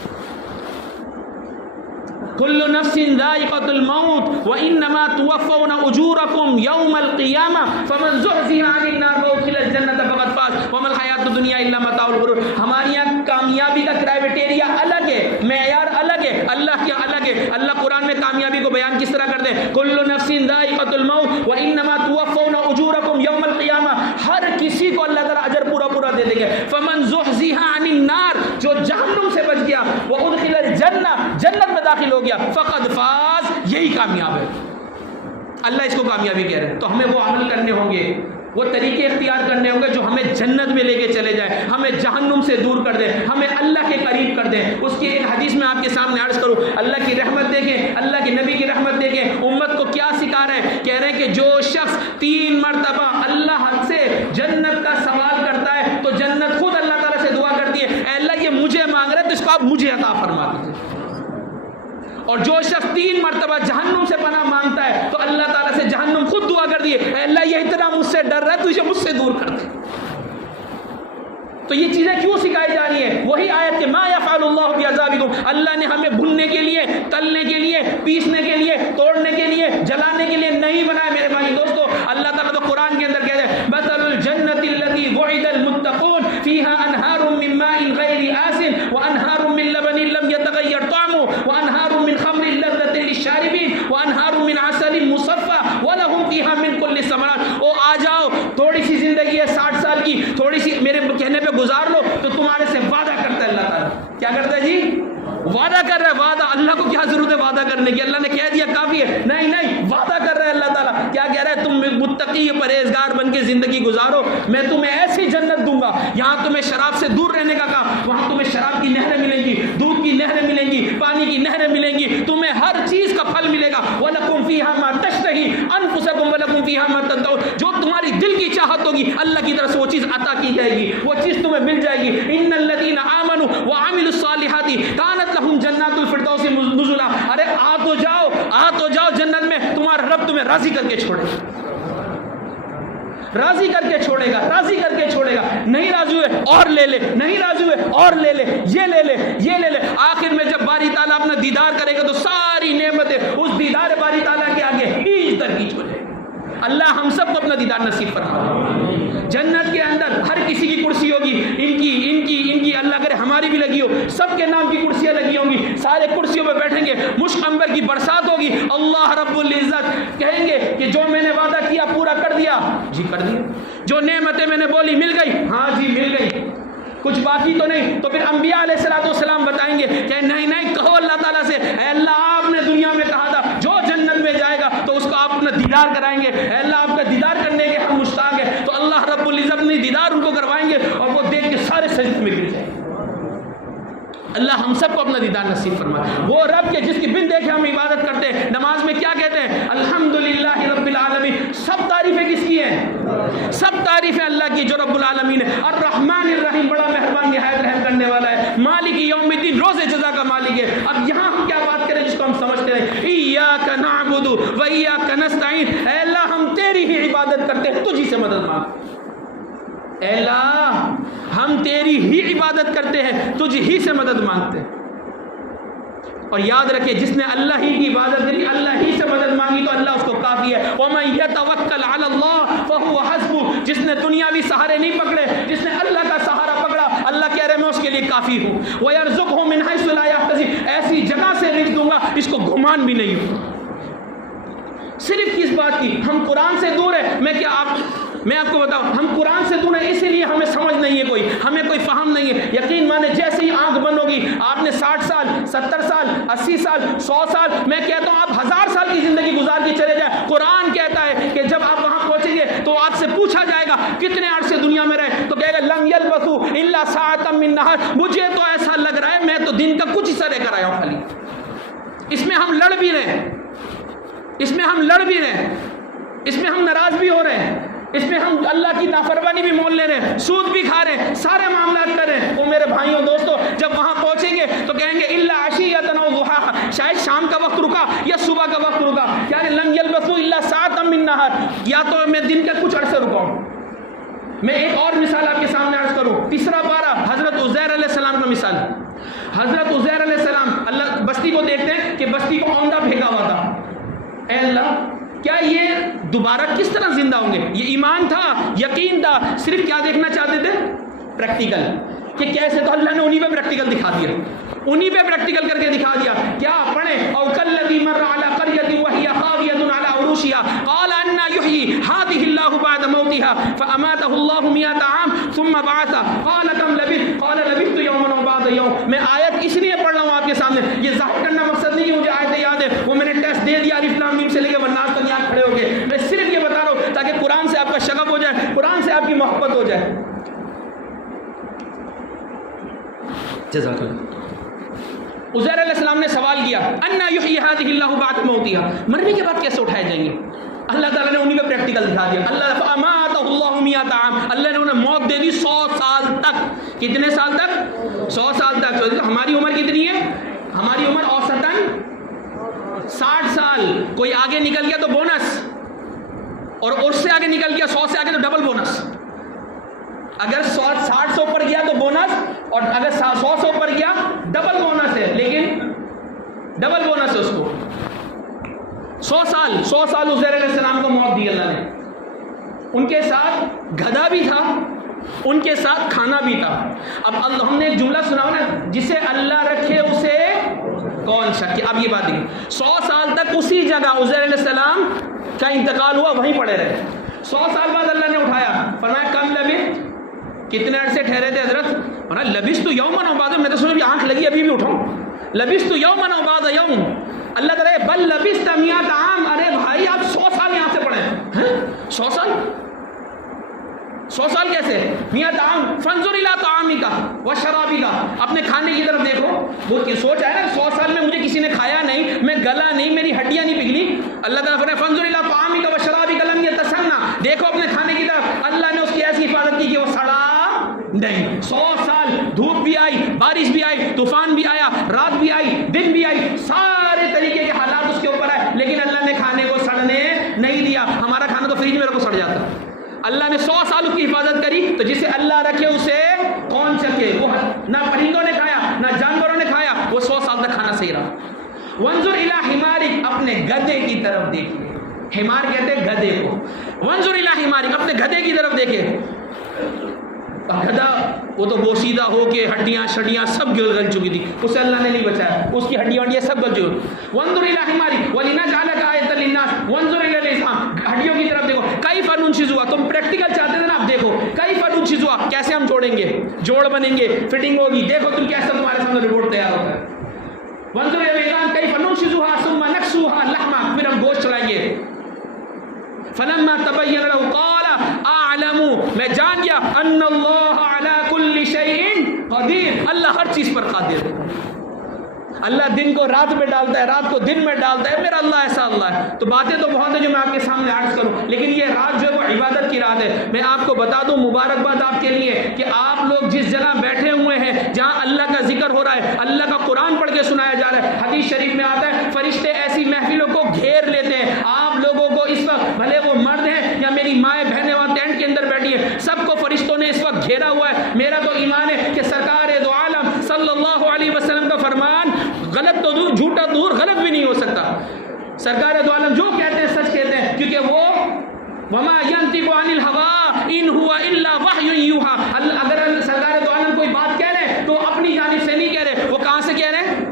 کل نفس ذائقۃ الموت وانما توفون اجورکم یوم القیامہ فمن زحزح عن النار وادخل الجنۃ فقد فاز وما الحیاۃ الدنیا الا متاع الغرور. ہمارے یہاں کامیابی کا کرائیٹیریا الگ ہے، معیار الگ ہے، اللہ کیا الگ ہے. اللہ قرآن میں کامیابی کو بیان کس طرح کرتے ہیں؟ کل نفس ذائقۃ الموت وانما توفون اجورکم یوم القیامہ. ہر کسی کو اللہ تعالیٰ اجر پورا پورا دے دیں گے. فمن زحزح عن النار جو جہنم سے بچ گیا، وادخل الجنہ جنت میں داخل ہو گیا، فقد فاز یہی کامیاب ہے. اللہ اس کو کامیابی کہہ رہے ہیں. تو ہمیں وہ عمل کرنے ہوں گے، وہ طریقے اختیار کرنے ہوں گے جو ہمیں جنت میں لے کے چلے جائیں، ہمیں جہنم سے دور کر دیں، ہمیں اللہ کے قریب کر دیں. اس کی ایک حدیث میں آپ کے سامنے عرض کروں. اللہ کی رحمت دیکھیں، اللہ کے نبی کی رحمت دیکھیں. امت کو کیا سکھا رہے ہیں؟ کہہ رہے ہیں کہ جو شخص 3 مرتبہ اللہ سے جنت کا سوال کرتا ہے تو جنت خود اللہ تعالیٰ سے دعا کرتی ہے اے اللہ یہ مجھے مانگ رہا ہے تو اس کو آپ مجھے عطا فرما دیجیے. اور جو شخص 3 مرتبہ جہنم سے پناہ مانگتا ہے تو اللہ تعالیٰ سے جہنم خود دعا کر دیے اے اللہ یہ اتنا مجھ سے ڈر رہا ہے تو اسے مجھ سے دور کر دے. تو یہ چیزیں کیوں سکھائی جا رہی ہیں؟ وہی آیت کہ ما یفعل اللہ بعذابکم. اللہ نے ہمیں بھننے کے لیے، تلنے کے لیے، پیسنے کے لیے، توڑنے کے لیے، جلانے کے لیے نہیں بنایا. میرے بھائی دوستو اللہ تعالیٰ تو قرآن کے اندر کہتے ہیں مثل الجنۃ التي وعد المتقون فيها انہار من ماء غیر آسن وانہار من لبن لم يتغیر طعمه وانہار من خمر لذة للشاربین وانہار من عسل مصفى ولهم فيها من كل الثمرات. او آ جاؤ تھوڑی سی زندگی ہے 60 سال کی، تھوڑی سی میرے کہنے پہ گزار لو. تو تمہارے سے وعدہ کرتا ہے اللہ تعالیٰ. کیا کرتا ہے جی؟ وعدہ کر رہا ہے. وعدہ اللہ کو کیا ضرورت ہے وعدہ کرنے کی؟ اللہ نے کہہ دیا کافی ہے. نہیں وعدہ کر رہا ہے اللہ تعالیٰ. کیا کہہ رہا ہے؟ تم متقی پرہیزگار بن کے زندگی گزارو، میں تمہیں ایسی جنت دوں گا یہاں تمہیں شراب سے دور رہنے کا کام، وہاں تمہیں شراب کی نہریں ملیں گی، دودھ کی نہریں ملیں گی، پانی کی نہریں ملیں گی، تمہیں ہر چیز کا پھل ملے گا. وَلَكُمْ فِيهَا مَا تَشْتَهِي أَنفُسُكُمْ وَلَكُمْ فِيهَا مَا تَدْعُونَ. جو تمہاری دل کی چاہت ہوگی اللہ کی طرف سے وہ چیز عطا کی جائے گی، وہ چیز تمہیں مل جائے گی. إِنَّ الَّذِينَ آمَنُوا وَعَمِلُوا الصَّالِحَاتِ كَانَتْ لَهُمْ جَنَّاتُ الْفِرْدَوْسِ نُزُلًا. ارے آ تو جاؤ جنت میں، تمہارا رب تمہیں راضی کر کے چھوڑے گا، راضی کر کے چھوڑے گا، راضی کر کے چھوڑے گا. نہیں راضی ہوئے اور لے لے، نہیں راضی ہوئے اور لے لے، یہ لے لے، یہ لے لے. آخر میں جب باری تعالیٰ اپنا دیدار کرے گا تو ساری نعمتیں اس دیدار باری تعالیٰ کے آگے ہیچ در ہیچ ہو جائے گی. اللہ ہم سب کو اپنا دیدار نصیب فرمائے. جنت کے اندر ہر کسی کی کرسی ہوگی، ان کی اللہ کرے ہماری بھی لگی ہو، سب کے نام کی کرسیاں لگی ہوں گی، سارے کرسیوں پہ بیٹھیں گے، مشک عنبر کی برسات ہوگی. اللہ رب العزت کہیں گے کہ جو میں نے وعدہ کیا پورا کر دیا؟ جی کر دیا. جو نعمتیں میں نے بولی مل گئی؟ ہاں جی مل گئی. کچھ باقی تو نہیں. تو پھر انبیاء علیہ السلام بتائیں گے کہ نہیں کہو اللہ تعالیٰ سے اے اللہ آپ نے دنیا میں کہا تھا جو جنت میں جائے گا تو اس کو آپ اپنا دیدار کرائیں گے. اے اللہ آپ کا دیدار کرنے کے ہم مشتاق ہیں. تو اللہ رب العزت نے دیدار ان کو کروائیں گے اور وہ دیکھ کے سارے سجدے میں گر جائیں گے. اللہ ہم سب کو اپنا دیدار نصیب فرمائے. وہ رب کے جس کی بن دیکھے ہم عبادت کرتے ہیں. نماز میں کیا کہتے ہیں؟ الحمدللہ رب العالمین. سب تعریفیں کس کی ہیں؟ سب تعریفیں اللہ کی جو رب العالمین ہے. الرحمن الرحیم بڑا مہربان نہایت رحم کرنے والا ہے. مالک یوم الدین روز جزا کا مالک ہے. اب یہاں ہم کیا بات کریں جس کو ہم سمجھتے ہیں ایاک نعبد و ایاک نستعین. اے اللہ ہم تیری ہی عبادت کرتے ہیں تجھی سے مدد مانگتے. اے اللہ ہم تیری ہی عبادت کرتے ہیں تجھ ہی سے مدد مانگتے ہیں. اور یاد رکھیں جس نے اللہ ہی کی عبادت کری اللہ ہی سے مدد مانگی تو اللہ اس کو کافی ہے. وَمَن يَتَوَكَّلْ عَلَى اللَّهِ فَهُوَ حَسْبُهُ. جس نے دنیاوی سہارے نہیں پکڑے جس نے اللہ کا سہارا پکڑا اللہ کہہ رہے میں اس کے لیے کافی ہوں. وَيَرْزُقْهُ مِنْ حَيْثُ لَا يَحْتَسِبُ. ایسی جگہ سے رزق دوں گا اس کو گمان بھی نہیں ہو. صرف کس بات کی ہم قرآن سے دور ہیں. میں آپ کو بتاؤں ہم قرآن سے دور ہیں اسی لیے ہمیں سمجھ نہیں ہے کوئی ہمیں کوئی فہم نہیں ہے. یقین مانے جیسے ہی آنکھ بند ہوگی آپ نے 60 سال 70 سال 80 سال 100 سال میں کہتا ہوں آپ 1000 سال کی زندگی گزار کے چلے جائیں. قرآن کہتا ہے کہ جب آپ وہاں پہنچیں گے تو آپ سے پوچھا جائے گا کتنے عرصے دنیا میں رہے تو کہے گا لم یلبثوا الا ساعۃ من نہار. مجھے تو ایسا لگ رہا ہے میں تو دن کا کچھ حصہ رہ کر آیا ہوں خالی. اس میں ہم لڑ بھی رہے اس میں ہم لڑ بھی رہے اس میں ہم ناراض بھی ہو رہے ہیں اس میں ہم اللہ کی نافرمانی بھی مول لے رہے ہیں سود بھی کھا رہے ہیں سارے معاملات کر رہے ہیں. وہ میرے بھائیوں دوستوں جب وہاں پہنچیں گے تو کہیں گے الا عشیۃ او ضحاها. شاید شام کا وقت رکا یا صبح کا وقت رکا. کیا لم یلبثوا الا ساعۃ من نہار. یا تو میں دن کے کچھ عرصے رکا ہوں. میں ایک اور مثال آپ کے سامنے عرض کروں. تیسرا پارہ حضرت عزیر علیہ السلام کا مثال. حضرت عزیر علیہ السلام اللہ بستی کو دیکھتے ہیں کہ بستی کو اوندا پھینکا ہوا تھا. اے اللہ کیا یہ دوبارہ کس طرح زندہ ہوں گے. یہ ایمان تھا یقین تھا صرف کیا دیکھنا چاہتے تھے پریکٹیکل کہ کیسے. تو اللہ نے انہی پہ پریکٹیکل دکھا دیا انہی پہ پریکٹیکل کر کے دکھا دیا. کیا پڑھیں او کالذی مر علی قریۃ وہی خاویۃ علی عروشها قال ان یحیی هذه الله بعد موتها فاماته الله 100 عام ثم بعث قال كم لبثت قال لبثت يوما او بعض يوم. میں آیت اس لیے پڑھ رہا ہوں آپ کے سامنے یہ ظاہر کرنا مقصد نہیں ہے مجھے آیت یاد ہے وہ میں نے ٹیسٹ دے دیا الف لام میم سے لے کے والناس تک یاد کھڑے ہو گئے. میں صرف یہ بتا رہا ہوں تاکہ قرآن سے آپ کا شغف ہو جائے قرآن سے آپ کی محبت ہو جائے. جزاک اللہ. عزیر علیہ السلام نے سوال کیا انا یحیی هذه الله بعد موتها. مرنے کے بعد کیسے اٹھائے جائیں گے. اللہ تعالیٰ نے انہیں پہ پریکٹیکل دکھا دیا. اللہ فاماته الله 100 عام. اللہ نے انہیں موت دے دی 100 سال تک. کتنے سال تک 100 سال تک. ہماری عمر کتنی ہے ہماری عمر اوسطاً 60 سال. کوئی آگے نکل گیا تو بونس اور اس سے آگے نکل گیا 100 سے آگے تو ڈبل بونس. اگر 60 سے اوپر گیا تو بونس اور اگر 100 سے اوپر گیا ڈبل بونس ہے. لیکن ڈبل بونس ہے اس کو 100 سال عزیر علیہ السلام کو موت دی اللہ نے. ان کے ساتھ گدھا بھی تھا ان کے ساتھ کھانا بھی تھا. اب ہم نے ایک جملہ سنا ہو نا جسے اللہ رکھے اسے کون شک. اب یہ بات دیکھیں 100 سال تک اسی جگہ عزیر علیہ السلام کا انتقال ہوا وہیں پڑے رہے. 100 سال بعد اللہ نے اٹھایا فرمایا کم لبثت کتنے عرصے ٹھہرے تھے حضرت. لبثت یوما او بعض. میں تو سوچا آنکھ لگی ابھی بھی اٹھاؤں. لبثت یوما او بعض یوم. اللہ تعالیٰ بل لبثت 100 عام. ارے بھائی آپ 100 سال یہاں سے پڑھیں 100 سال 100 سال کیسے 100 عام. فانظر الی طعامک وشرابک. اپنے کھانے کی طرف دیکھو. وہ سوچ ہے نا 100 سال میں مجھے کسی نے کھایا نہیں میں گلا نہیں میری ہڈیاں نہیں پگھلی. اللہ تعالیٰ فرمایا فانظر الی طعامک وشرابک لم یتسنى. دیکھو اپنے کھانے کی طرف. اللہ نے اس کی ایسی حفاظت کی کہ وہ سڑا نہیں. 100 سال دھوپ بھی آئی بارش بھی آئی طوفان بھی آیا رات بھی آئی دن بھی آئی سارے طریقے کے حالات اس کے اوپر آئے لیکن اللہ نے کھانے کو سڑنے نہیں دیا. ہمارا کھانا تو فریج میں رکھو سڑ جاتا. اللہ نے 100 سال اس کی حفاظت کری. تو جسے اللہ رکھے اسے کون چکے. وہ نہ پرندوں نے کھایا نہ جانوروں نے کھایا وہ 100 سال تک کھانا صحیح رہا. وانظر الی حمارک. اپنے گدھے کی طرف دیکھیے. حمار کہتے ہیں گدھے کو. وانظر الی حمارک. اپنے گدھے کی طرف دیکھے. گدھا وہ تو بوسیدہ ہو کے ہڈیاں شڈیاں سب گل چکی تھی اسے اللہ نے نہیں بچایا. اس کی ہڈیاں وڈیاں سب گل چکی. وانظر الی حمارک ولنجعلک آیۃ للناس. وانظر الی العظام. ہڈیوں کی طرف دیکھو. کیف ننشزها. تم پریکٹیکل چاہتے تھے نا اب دیکھو کیف ننشزها. کیسے ہم جوڑیں گے جوڑ بنیں گے فٹنگ ہوگی. دیکھو تم کیسا تمہارے سامنے رپورٹ تیار ہوتا ہے. وانظر الی العظام کیف ننشزها ثم نكسوها لحما. پھر ہم گوشت چڑھائیں گے. فلما تبین له قال اعلم. میں جان گیا ان اللہ علی کل شیء قدیر. اللہ ہر چیز پر قادر ہے. اللہ دن کو رات میں ڈالتا ہے، رات کو دن میں ڈالتا ہے، میرا اللہ ایسا اللہ ہے. تو باتیں تو بہت ہیں جو میں آپ کے سامنے عرض کروں، لیکن یہ رات جو ہے وہ عبادت کی رات ہے. میں آپ کو بتا دوں، مبارکباد آپ کے لیے کہ آپ لوگ جس جگہ بیٹھے ہوئے ہیں جہاں اللہ کا ذکر ہو رہا ہے، اللہ کا قرآن پڑھ کے سنایا جا رہا ہے. حدیث شریف میں آتا ہے فرشتے ایسی محفلوں کو گھیر لیتے ہیں. آپ لوگوں کو اس وقت، بھلے وہ مرد ہیں یا میری مائیں بہنیں وہاں ٹینٹ کے اندر بیٹھی ہیں، سب کو فرشتوں نے اس وقت گھیرا ہوا ہے. میرا تو ایمان ہے کہ سرکار دو عالم صلی اللہ علیہ وسلم کا فرمان غلط تو دور، جھوٹا دور، غلط بھی نہیں ہو سکتا. سرکار دو عالم جو کہتے ہیں سچ کہتے ہیں، کیونکہ وہ وما ينطق عن الهوى ان هو الا وحي يوحى. اگر سرکار دو عالم کوئی بات کہہ رہے ہیں تو اپنی جانب سے نہیں کہہ رہے، وہ کہاں سے کہہ رہے ہیں؟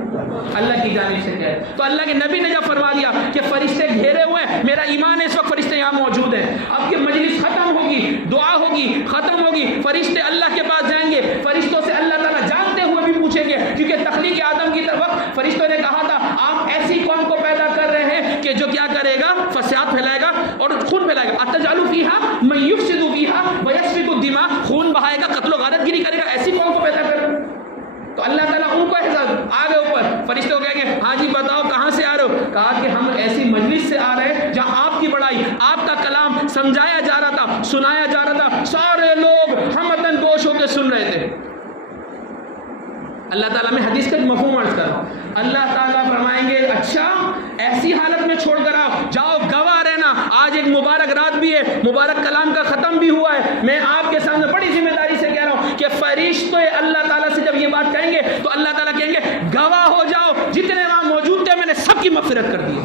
اللہ کی جانب سے کہہ رہے ہیں. تو اللہ کے نبی نے جب فرما دیا کہ فرشتے گھیرے ہوئے ہیں، میرا ایمان ہے اس وقت فرشتے یہاں موجود ہیں. اب کہ مجلس ختم ہوگی، دعا ہوگی، ختم ہوگی، فرشتے اللہ کے پاس جائیں گے. فرشتوں سے اللہ تعالیٰ جانتے ہوئے بھی پوچھیں گے، کیونکہ تخلیق آدم کی طرف فرشتوں نے کہا تھا آپ ایسی قوم کو پیدا کر رہے ہیں کہ جو کیا کرے گا؟ فساد پھیلائے گا اور خون پھیلائے گا. اتجعل فیہا من یفسد فیہا ویسفک الدماء، خون بہائے گا، قتل و غارت گیری کرے گا. ایسی قوم کو پیدا کر رہے ہیں. تو اللہ تعالیٰ ان کو احساس آگے اوپر فرشتے کو کہیں گے ہاں جی بتاؤ کہاں سے آ رہے ہو؟ کہا کہ ہم ایسی مجلس سے آ رہے ہیں جہاں آپ کی بڑائی، آپ کا کلام سمجھایا جا رہا تھا، سنایا جا رہا تھا، سارے لوگ ہمتن گوش ہو کے سن رہے تھے. اللہ تعالیٰ میں حدیث کا مفہوم عرض کر رہا ہوں. اللہ تعالیٰ فرمائیں گے اچھا ایسی حالت میں چھوڑ کر آؤ، جاؤ گواہ رہنا. آج ایک مبارک رات بھی ہے، مبارک کلام کا ختم بھی ہوا ہے. میں آپ کے سامنے بڑی ذمہ داری سے کہہ رہا ہوں کہ فرشتے اللہ تعالیٰ سے جب یہ بات کہیں گے تو اللہ تعالیٰ کہیں گے گواہ ہو جاؤ، جتنے وہاں موجود تھے میں نے سب کی مغفرت کر دی.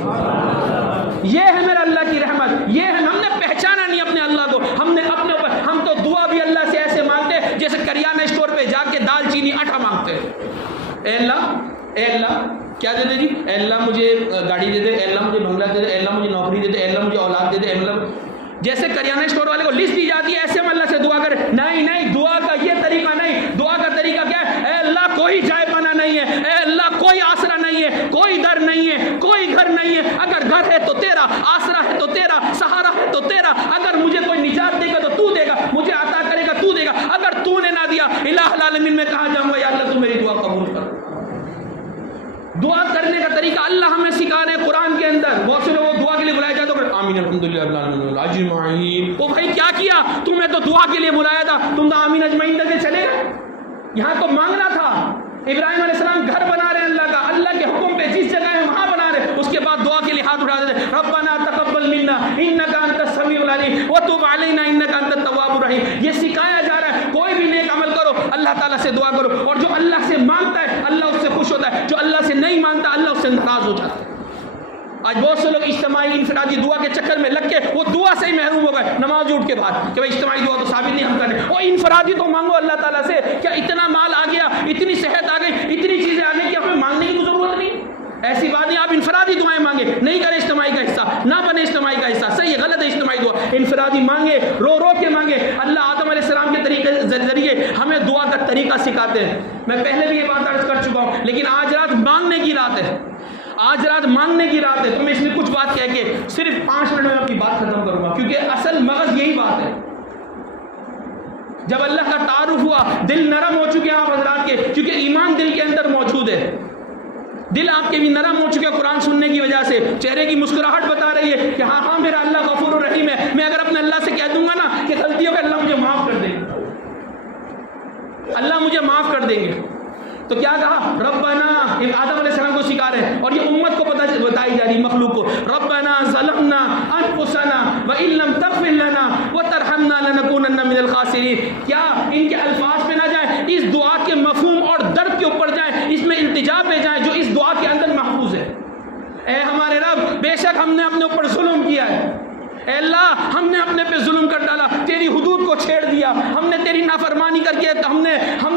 یہ ہے میرا اللہ کی رحمت. یہ ہے، ہم نے پہچانا نہیں اپنے اللہ کو، ہم نے اپنے اوپر، ہم تو دعا بھی اللہ سے ایسے مانگتے جیسے کریانہ اسٹور پہ جا کے دال چینی آٹا مانگتے. اے اللہ کیا دے دے جی؟ اے اللہ مجھے گاڑی دے دے، اے اللہ مجھے بنگلہ دے دے، اے اللہ مجھے نوکری دے دے، اے اللہ مجھے اولاد دے دے، اے اللہ. جیسے کریانہ اسٹور والے کو لسٹ دی جاتی ہے ایسے ہم اللہ سے دعا کریں. نہیں، دعا کا یہ طریقہ نہیں. دعا کا طریقہ کیا ہے؟ اے اللہ کوئی جائے پناہ نہیں ہے، اے اللہ کوئی آسرا نہیں ہے، کوئی در نہیں ہے، کوئی گھر نہیں ہے. اگر گھر ہے تو تیرا، آسرا ہے تو تیرا، سہارا ہے تو تیرا. اگر مجھے کوئی نجات دے گا تو تو دے گا، مجھے عطا کرے گا تو دے گا. اگر تو نے نہ دیا الہ العالمین میں کہاں جاؤں گا؟ یا اللہ تو میری دعا قبول کر. دعا کرنے کا طریقہ اللہ ہمیں سکھا رہے ہیں قرآن کے اندر. بہت سے لوگ دعا کے لیے بلائے جاتے ہیں آمین الحمدللہ رب العالمین اجمعین. او بھائی کیا کیا؟ تمہیں تو دعا کے لیے بلایا تھا، تم تو آمین اجمعین تک چلے گئے. یہاں تو مانگنا تھا. ابراہیم علیہ السلام گھر بنا رہے ہیں اللہ کا، اللہ کے حکم پہ جس جگہ ہے وہاں بنا رہے ہیں. اس کے بعد دعا کے لیے ہاتھ اٹھا دیتے ربنا تقبل منا انک انت السمیع العلیم وتب علینا انک انت التواب الرحیم. یہ سکھایا جا رہا ہے کوئی بھی نیک عمل کرو اللہ تعالیٰ سے دعا کرو، اور جو اللہ سے مانگتا ہے اللہ اس سے خوش ہوتا ہے، جو اللہ سے نہیں مانگتا اللہ اس سے ناراض ہو جاتا ہے. آج بہت سے لوگ اجتماعی انفرادی دعا کے چکر میں لگ کے وہ دعا سے ہی محروم ہو گئے نماز اٹھ کے بعد کہ بھائی اجتماعی دعا تو ثابت نہیں ہم کریں. وہ انفرادی تو مانگو اللہ تعالیٰ سے. کیا اتنا مال آ گیا، اتنی صحت آ گئی، اتنی چیزیں آ گئی کہ ہمیں مانگنے کی ضرورت نہیں؟ ایسی بات نہیں. آپ انفرادی دعائیں مانگے، نہیں کریں اجتماعی کا حصہ، نہ بنے اجتماعی کا حصہ. صحیح غلط ہے اجتماعی دعا. انفرادی مانگے، رو رو کے مانگے. اللہ آدم علیہ السلام کے طریقے ذریعے ہمیں دعا کا طریقہ سکھاتے ہیں. میں پہلے بھی یہ بات عرض کر چکا ہوں، لیکن آج رات مانگنے کی رات ہے. آج رات مانگنے کی رات ہے. تو میں اس میں کچھ بات کہہ کے صرف 5 منٹ میں اپنی بات ختم کروں گا، کیونکہ اصل مغز یہی بات ہے. جب اللہ کا تعارف ہوا دل نرم ہو چکے ہیں آپ حضرات کے، کیونکہ ایمان دل کے اندر موجود ہے. دل آپ کے بھی نرم ہو چکے قرآن سننے کی وجہ سے. چہرے کی مسکراہٹ بتا رہی ہے کہ ہاں میرا اللہ غفور الرحیم ہے. میں اگر اپنے اللہ سے کہہ دوں گا نا کہ غلطیوں کا اللہ مجھے معاف کر دیں گے، اللہ مجھے معاف کر دیں گے. تو کیا کہا؟ ربنا، آدم علیہ السلام کو سکھا رہے ہیں اور یہ امت کو بتائی جا رہی مخلوق کو. ربنا ظلمنا انفسنا وان لم تغفر لنا وترحمنا لنكونن من الخاسرین. کیا ان کے الفاظ پہ نہ جائیں، اس دعا کے مفہوم اور درد کے اوپر جائیں، اس میں التجا پہ جائیں جو اس دعا کے اندر محفوظ ہے. اے ہمارے رب، بے شک ہم نے اپنے اوپر ظلم کیا ہے. اے اللہ ہم نے اپنے پہ ظلم کر ڈالا، تیری حدود کو چھیڑ دیا، ہم نے تیری نافرمانی کر کے ہم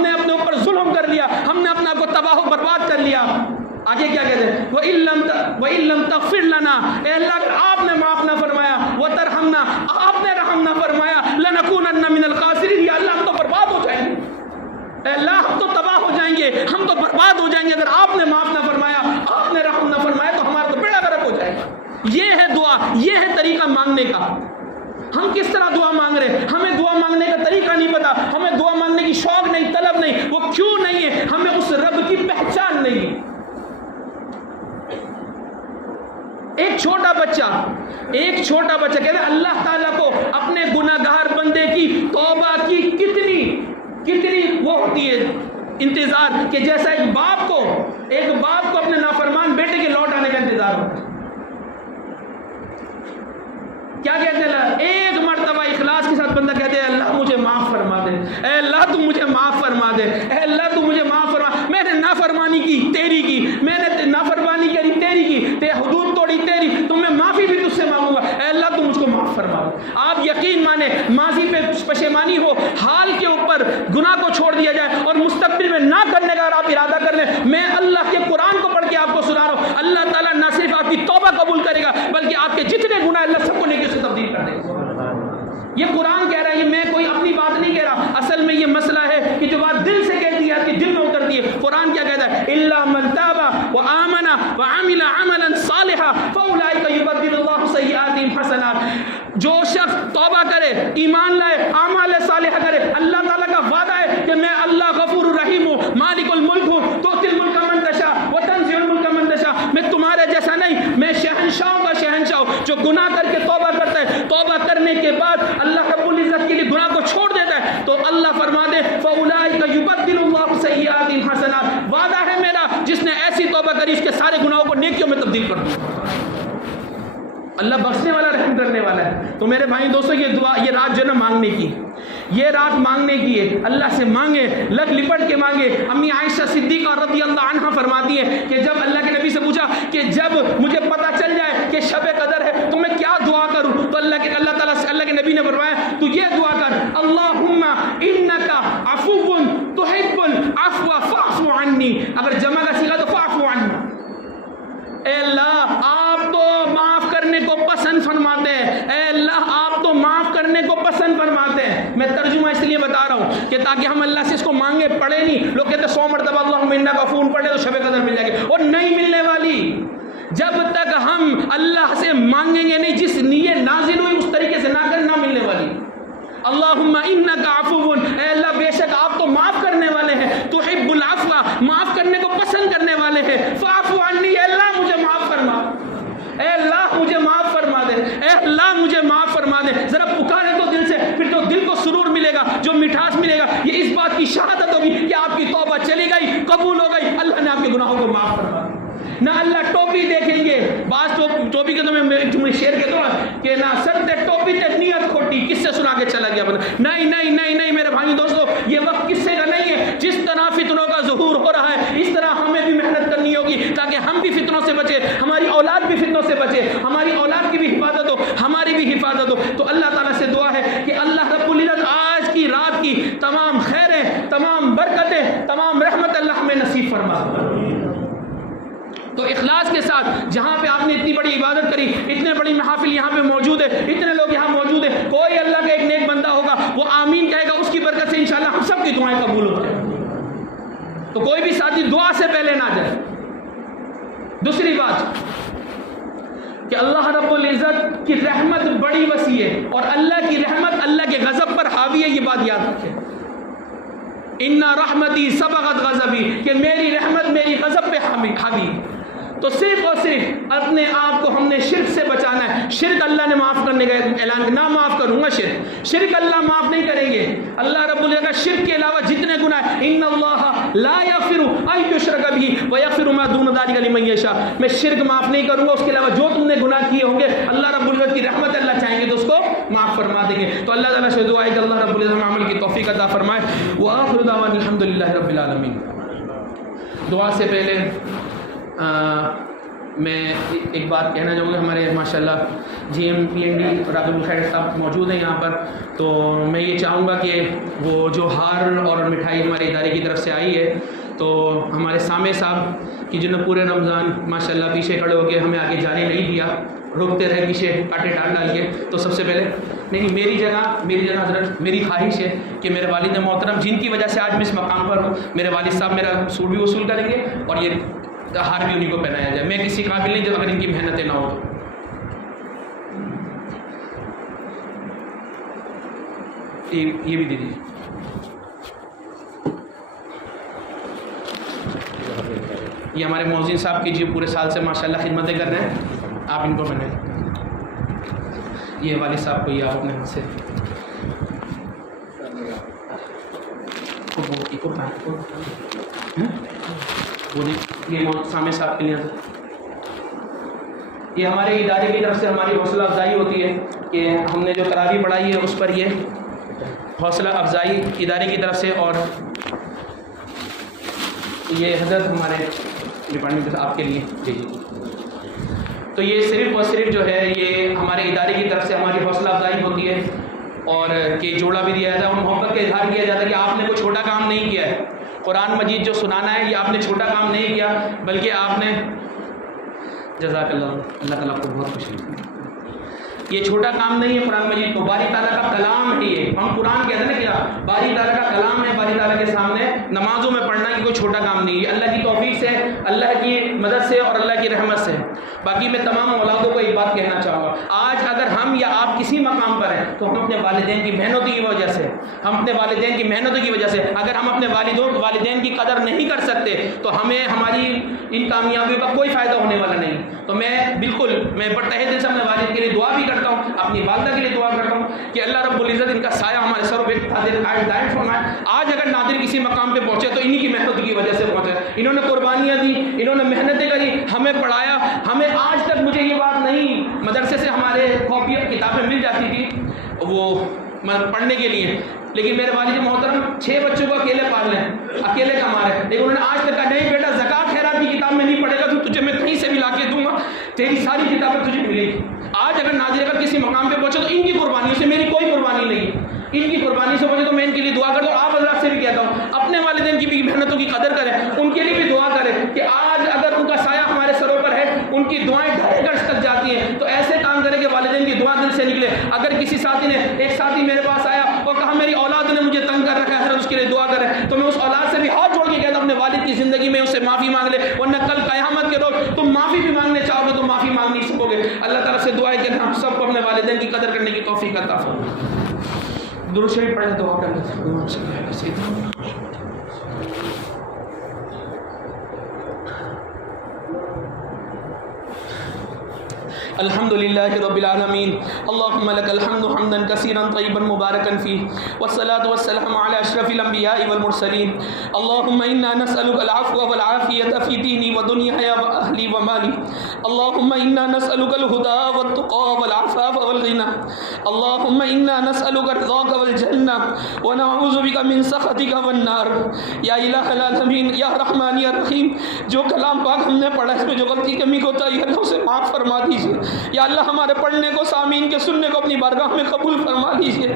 نے اپنے اوپر ظلم کر لیا، ہم نے اپنا کو تباہ و برباد کر لیا. آگے کیا کہتے ہیں؟ وَإِن لَمْ تَغْفِرْ لَنَا، اے اللہ اگر آپ نے معاف نہ فرمایا، وَتَرْحَمْنَا، آپ نے رحم نہ فرمایا، لَنَكُونَنَّ مِنَ الْخَاسِرِينَ، یا اللہ ہم تو برباد ہو جائیں گے. اے اللہ ہم تو تباہ ہو جائیں گے، ہم تو برباد ہو جائیں گے. اگر آپ نے معاف نہ فرمایا، آپ نے رحم نہ فرمایا تو ہمارا تو بیڑا غرق ہو جائے گا. یہ ہے دعا، یہ ہے طریقہ مانگنے کا. ہم کس طرح دعا مانگ رہے ہیں؟ ہمیں دعا مانگنے کا طریقہ نہیں پتا، ہمیں دعا مانگنے کی شوق نہیں، طلب نہیں. وہ کیوں نہیں ہے؟ ہمیں اس رب کی پہچان نہیں. ایک چھوٹا بچہ کہتے ہیں اللہ تعالیٰ کو اپنے گناہگار بندے کی توبہ کی کتنی وہ ہوتی ہے انتظار، کہ جیسا ایک باپ کو اپنے نافرمان بیٹے کے لوٹ آنے کا انتظار ہوتا ہے۔ کیا کہتے ہیں؟ ایک مرتبہ اخلاص کے ساتھ بندہ کہتے ہیں اللہ مجھے معاف فرما دے، اے اللہ تو مجھے معاف فرما دے، اے اللہ تو مجھے معاف فرما، میں نے نافرمانی کی تیری کی، میں نے نافرمانی کری تیری کی، تے حدود توڑی تیری، تو میں معافی بھی تجھ سے مانگوں گا، اے اللہ تو مجھ کو معاف فرما دے۔ آپ یقین مانیں ماضی پہ پشیمانی ہو، حال کے اوپر گناہ کو چھوڑ دیا جائے اور مستقبل میں نہ کرنے کا اگر آپ ارادہ کر لیں، میں اللہ کے قرآن کو پڑھ کے آپ کو سنا رہا ہوں، اللہ تعالیٰ نہ صرف آپ کی توبہ قبول کرے گا بلکہ آپ کے جتنے گناہ اللہ سب کو نیکی سے تبدیل کر دے گا۔ یہ قرآن کہہ رہا ہے، یہ میں کوئی اپنی بات نہیں کہہ رہا، اصل میں یہ مسئلہ ہے کہ جو بات دل سے کہتی ہے آپ کے دل میں اترتی ہے۔ قرآن کیا کہتا ہے؟ الا من تاب وآمن وعمل عملا صالحا فاولئک یبدل اللہ سیئاتہم حسنات۔ جو شخص توبہ کرے، ایمان لائے، اعمال صالحہ کرے، اللہ تعالیٰ کا وعدہ ہے کہ میں اللہ غفور الرحیم ہوں، مالک الملک ہوں، تؤتی الملک من تشاء وتنزع الملک من تشاء، میں تمہارے جیسا نہیں، میں شہنشاہوں کا شہنشاہ ہوں۔ جو گناہ کر کے توبہ کرتا ہے، توبہ کرنے کے بعد اللہ رب العزت کے لیے گناہ کو چھوڑ دیتا ہے، تو اللہ فرما دے فاولئک یبدل اللہ سیئاتہم حسنات، وعدہ ہے میرا جس نے ایسی توبہ کری اس کے سارے گناہوں کو نیکیوں میں تبدیل کر دوں۔ اللہ بخشنے والا، رحم کرنے والا ہے۔ تو میرے بھائی دوستو، یہ دعا، یہ رات جو ہے نا مانگنے کی، یہ رات مانگنے کی ہے، اللہ سے مانگے، لگ لپٹ کے مانگے۔ امی عائشہ صدیقہ رضی اللہ عنہا فرماتی ہے کہ جب اللہ کے نبی سے پوچھا کہ جب مجھے پتہ چل جائے کہ شب قدر ہے تو میں کیا دعا کروں، تو اللہ کے نبی نے فرمایا تو یہ دعا کر، اللہم انک عفو تحب العفو فاعف عنی، اگر جمع کا صیغہ تو فاعف عنی، اے اللہ آپ تو معاف کرنے کو پسند فرماتے ہیں، اے اللہ آپ تو معاف کرنے کو پسند فرماتے ہیں۔ میں ترجمہ اس لیے بتا رہا ہوں کہ تاکہ ہم اللہ سے اس کو مانگے، پڑھے نہیں، لوگ کہتے ہیں 100 مرتبہ اللہم انک عفو پڑھے تو شب قدر مل جائے گی، اور نہیں ملنے والی۔ جب تک ہم اللہ سے مانگیں گے نہیں، جس نیت نازل ہوئی اس طریقے سے نہ کر، نہ ملنے والی۔ اللہم انک عفو، اے اللہ بے شک آپ تو معاف کرنے والے ہیں، تحب العفو، معاف کرنے کو پسند کرنے والے ہیں، فاعف عنی، اے اللہ مجھے معاف فرما، اے اللہ مجھے معاف فرما دے، اے اللہ مجھے معاف فرما دے۔ ذرا پکارے تو دل سے، پھر تو دل کو سرور ملے گا، جو مٹھاس ملے گا، یہ اس بات کی شہادت ہوگی کہ آپ کی توبہ چلی گئی، قبول ہو گئی، اللہ نے آپ کے گناہوں کو معاف فرما دیا۔ نہ اللہ ٹوپی دیکھیں گے، بعض ٹوپی کے تو میں شعر کہتا ہوں کہ نہ سر تے ٹوپی تے نیت کھوٹی، کس سے سنا کے چلا گیا بندہ۔ نہیں نہیں نہیں نہیں میرے بھائی دوستو، یہ وقت قصے کا نہیں ہے۔ جس طرح فتنوں کا ظہور ہو رہا ہے اس طرح ہمیں بھی محنت کرنی ہوگی تاکہ ہم بھی فتنوں سے بچے، ہماری اولاد بھی فتنوں سے بچے، ہماری اولاد کی بھی حفاظت ہو، ہماری بھی حفاظت ہو۔ تو اللہ تعالیٰ سے دعا ہے کہ اللہ رب العزت آج کی رات کی تمام خیریں، تمام برکتیں، تمام رحمت اللہ ہمیں نصیب فرما۔ تو اخلاص کے ساتھ جہاں پہ آپ نے اتنی بڑی عبادت کری، اتنے بڑی محافل یہاں پہ موجود ہے، اتنے لوگ یہاں موجود ہیں، کوئی اللہ کا ایک نیک بندہ ہوگا وہ آمین کہے گا، اس کی برکت سے انشاءاللہ ہم سب کی دعائیں قبول ہو جائیں۔ تو کوئی بھی ساتھی دعا سے پہلے نہ جائے۔ دوسری بات کہ اللہ رب العزت کی رحمت بڑی وسیع ہے، اور اللہ کی رحمت اللہ کے غضب پر حاوی ہے، یہ بات یاد رکھیں۔ ان رحمتی سبقت غضبی، کہ میری رحمت میری غضب پہ حاوی۔ تو صرف اور صرف اپنے آپ کو ہم نے شرک سے بچانا ہے۔ شرک اللہ نے معاف کرنے کا اعلان کیا، نہ معاف کروں گا شرک اللہ معاف نہیں کریں گے۔ اللہ رب العزت کا شرک کے علاوہ جتنے گناہ، ان اللہ لا یغفر ان یشرک بہ ویغفر ما دون ذلک لمن یشاء، میں شرک معاف نہیں کروں گا، اس کے علاوہ جو تم نے گناہ کیے ہوں گے اللہ رب العزت کی رحمت اللہ چاہیں گے تو اس کو معاف فرما دیں گے۔ تو اللہ تعالیٰ سے دعا ہے کہ اللہ رب العزت عمل کی توفیق عطا فرمائے۔ وآخر دعوانا الحمدللہ رب العالمین۔ دعا سے پہلے میں ایک بات کہنا چاہوں گا، ہمارے ماشاءاللہ G M P N D Raghib ul Khair Sahib موجود ہیں یہاں پر، تو میں یہ چاہوں گا کہ وہ جو ہار اور مٹھائی ہمارے ادارے کی طرف سے آئی ہے، تو ہمارے سامع صاحب کی جنہوں نے پورے رمضان ماشاءاللہ پیچھے کھڑے ہو کے ہمیں آگے جانے نہیں دیا، روکتے رہے پیچھے کاٹے ڈال کے، تو سب سے پہلے نہیں میری جگہ حضرت میری خواہش ہے کہ میرے والد محترم جن کی وجہ سے آج میں اس مقام پر ہوں، میرے والد صاحب میرا سوٹ بھی وصول کریں گے اور یہ ہار بھی انہیں کو پہنایا جائے۔ میں کسی قابل نہیں جب اگر ان کی محنتیں نہ ہو۔ یہ بھی دے دیجیے۔ یہ ہمارے مؤذن صاحب کی جو پورے سال سے ماشاءاللہ خدمتیں کر رہے ہیں۔ آپ ان کو بنائیں. یہ والد صاحب کو یہ آپ اپنے ہاتھ سے یہ سامع صاحب کے لیے. یہ ہمارے ادارے کی طرف سے ہماری حوصلہ افزائی ہوتی ہے کہ ہم نے جو تراویح پڑھائی ہے اس پر یہ حوصلہ افزائی ادارے کی طرف سے. اور یہ حضرت ہمارے ڈپارٹمنٹ آپ کے لیے جی. تو یہ صرف اور صرف جو ہے یہ ہمارے ادارے کی طرف سے ہماری حوصلہ افزائی ہوتی ہے اور کہ جوڑا بھی دیا جاتا ہے اور محبت کا اظہار کیا جاتا ہے کہ آپ نے کوئی چھوٹا کام نہیں کیا ہے. قرآن مجید جو سنانا ہے یہ آپ نے چھوٹا کام نہیں کیا بلکہ آپ نے جزاک اللہ تعالیٰ آپ کو بہت خوشی. یہ چھوٹا کام نہیں ہے قرآن مجید کو باری تعالیٰ کا کلام ہے. یہ ہم قرآن کہتے ہیں نا کیا باری تعالیٰ کا کلام ہے. باری تعالیٰ کے سامنے نمازوں میں پڑھنا یہ کوئی چھوٹا کام نہیں ہے. اللہ کی توفیق سے اللہ کی مدد سے اور اللہ کی رحمت سے. باقی میں تمام اولادوں کو ایک بات کہنا چاہوں گا. آج اگر ہم یا آپ کسی مقام پر ہیں تو ہم اپنے والدین کی محنتوں کی وجہ سے اگر ہم اپنے والدین کی قدر نہیں کر سکتے تو ہمیں ہماری ان کامیابیوں کا کوئی فائدہ ہونے والا نہیں. تو میں بڑے دل سے اپنے والد کے لیے دعا بھی کرتا ہوں, اپنی والدہ کے لیے دعا کرتا ہوں کہ اللہ رب العزت ان کا سایہ ہمارے سروں پہ دائم فرمائے. آج اگر نادر کسی مقام پہ پہنچے تو انہی کی محنت کی وجہ سے پہنچے. انہوں نے قربانیاں دی, انہوں نے محنتیں کری, ہمیں پڑھایا. ہمیں آج تک مجھے یہ بات نہیں, مدرسے سے ہمارے کاپی کتابیں مل جاتی تھی وہ پڑھنے کے لیے, لیکن میرے والد محترم 6 بچوں کو اکیلے پال رہے ہیں, اکیلے کما رہے ہیں. لیکن انہوں نے آج تک کہا نہیں بیٹا زکوٰۃ خیرات کی کتاب میں نہیں پڑھے گا تو تجھے میں کہیں سے بھی لا کے دوں گا, تیری ساری کتابیں تجھے ملے گی. آج اگر ناظر اگر کسی مقام پہ پہنچے تو ان کی قربانیوں سے, میری کوئی قربانی نہیں, ان کی قربانی سے پہنچے تو میں ان کے لیے دعا کرتا ہوں. آپ حضرات سے بھی کہتا ہوں اپنے والدین کی بھی محنتوں کی قدر کریں, ان کے لیے بھی دعا کریں کہ آج اگر ان کا سایہ ہمارے سروں پر ہے, ان کی دعائیں گھر گھر تک جاتی ہیں, تو ایسے کام کریں کہ والدین کی دعا دل سے نکلے. اگر کسی ساتھی نے, ایک ساتھی میرے پاس آیا اور کہا میری اولاد نے مجھے تنگ کر رکھا ہے حضرت اس کے لیے دعا کریں, تو میں اس اولاد سے بھی ہاتھ جوڑ کے کہتا ہوں اپنے والد کی زندگی میں اس سے معافی مانگ لے, ورنہ کل قیامت کے روز تم معافی بھی مانگنے چاہو گے تو معافی مانگ نہیں سکو گے. اللہ تعالیٰ سے دعا ہے کہ ہم سب کو اپنے والدین کی قدر کرنے کی توفیق عطا فرمائے. درود شریف پڑھیں, دعا کریں. الحمد لله رب العالمين اللهم لك الحمد حمدا كثيرا طيبا مباركا فيه والصلاة والسلام على أشرف الأنبياء والمرسلين. اللهم إنا نسألك العفو والعافية في ديني ودنياي وأهلي ومالي. اللهم إنا نسألك الهدى والتقى والعفاف والغنى. اللهم إنا نسألك رضاك والجنة ونعوذ بك من سخطك والنار. یا الہ العالمین, یا رحمان یا رحیم, جو کلام پاک ہم نے پڑھا اس میں جو غلطی کمی کوتاہی ہے اسے معاف فرما دیجیے. یا اللہ ہمارے پڑھنے کو, سامعین کے سننے کو اپنی بارگاہ میں قبول فرما دیجیے.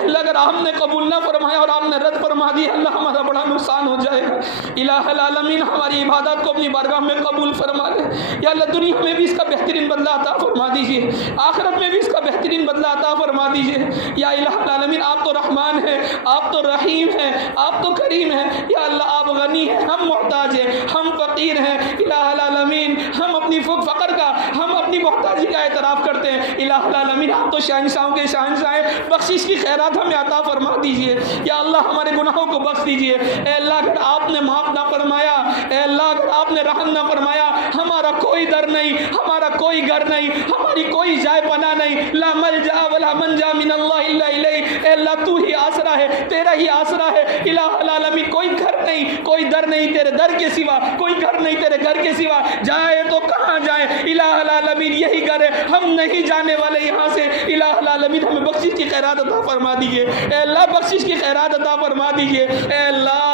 اللہ اگر آپ نے قبول نہ فرمایا اور آپ نے رد فرما دیا اللہ ہمارا بڑا نقصان ہو جائے گا. الہ العالمین ہماری عبادات کو اپنی بارگاہ میں قبول فرما لے. یا اللہ دنیا میں بھی اس کا بہترین بدلہ عطا فرما دیجیے, آخرت میں بھی اس کا بہترین بدلہ عطا فرما دیجیے. یا الہ العالمین آپ تو رحمان ہیں, آپ تو رحیم ہیں, آپ تو کریم ہیں. یا اللہ آپ غنی ہیں, ہم محتاج ہیں, ہم فقیر ہیں. الہ العالمین ہم اپنی فقر کا, ہم اپنی محتاجی کا اعتراف کرتے ہیں. الہ العالمین آپ تو شہنشاہوں کے شہنشاہ ہیں, بخشش کی خیرات ہمیں عطا فرما دیجیے. یا اللہ ہمارے گناہوں کو بخش دیجیے. اے اللہ اگر آپ نے معاف نہ فرمایا, اے اللہ اگر آپ نے رحم نہ فرمایا, ہمارا کوئی در نہیں, ہمارا کوئی گھر نہیں, ہماری کوئی جائے پناہ نہیں. لا ملجا ولا منجا من اللہ الا الیہ. اے اللہ تو ہی آسرا ہے, تیرا ہی آسرا ہے. الہ العالمین کوئی گھر نہیں, کوئی در نہیں تیرے در کے سوا, کوئی گھر نہیں تیرے گھر کے سوا. جائے تو کہاں جائیں, الہ العالمین یہی گھر ہے, ہم نہیں جانے والے یہاں سے. الہ العالمین ہمیں بخشش کی خیرات عطا فرما دیجیے. اے اللہ بخشش کی خیرات عطا فرما دیجیے. اے اللہ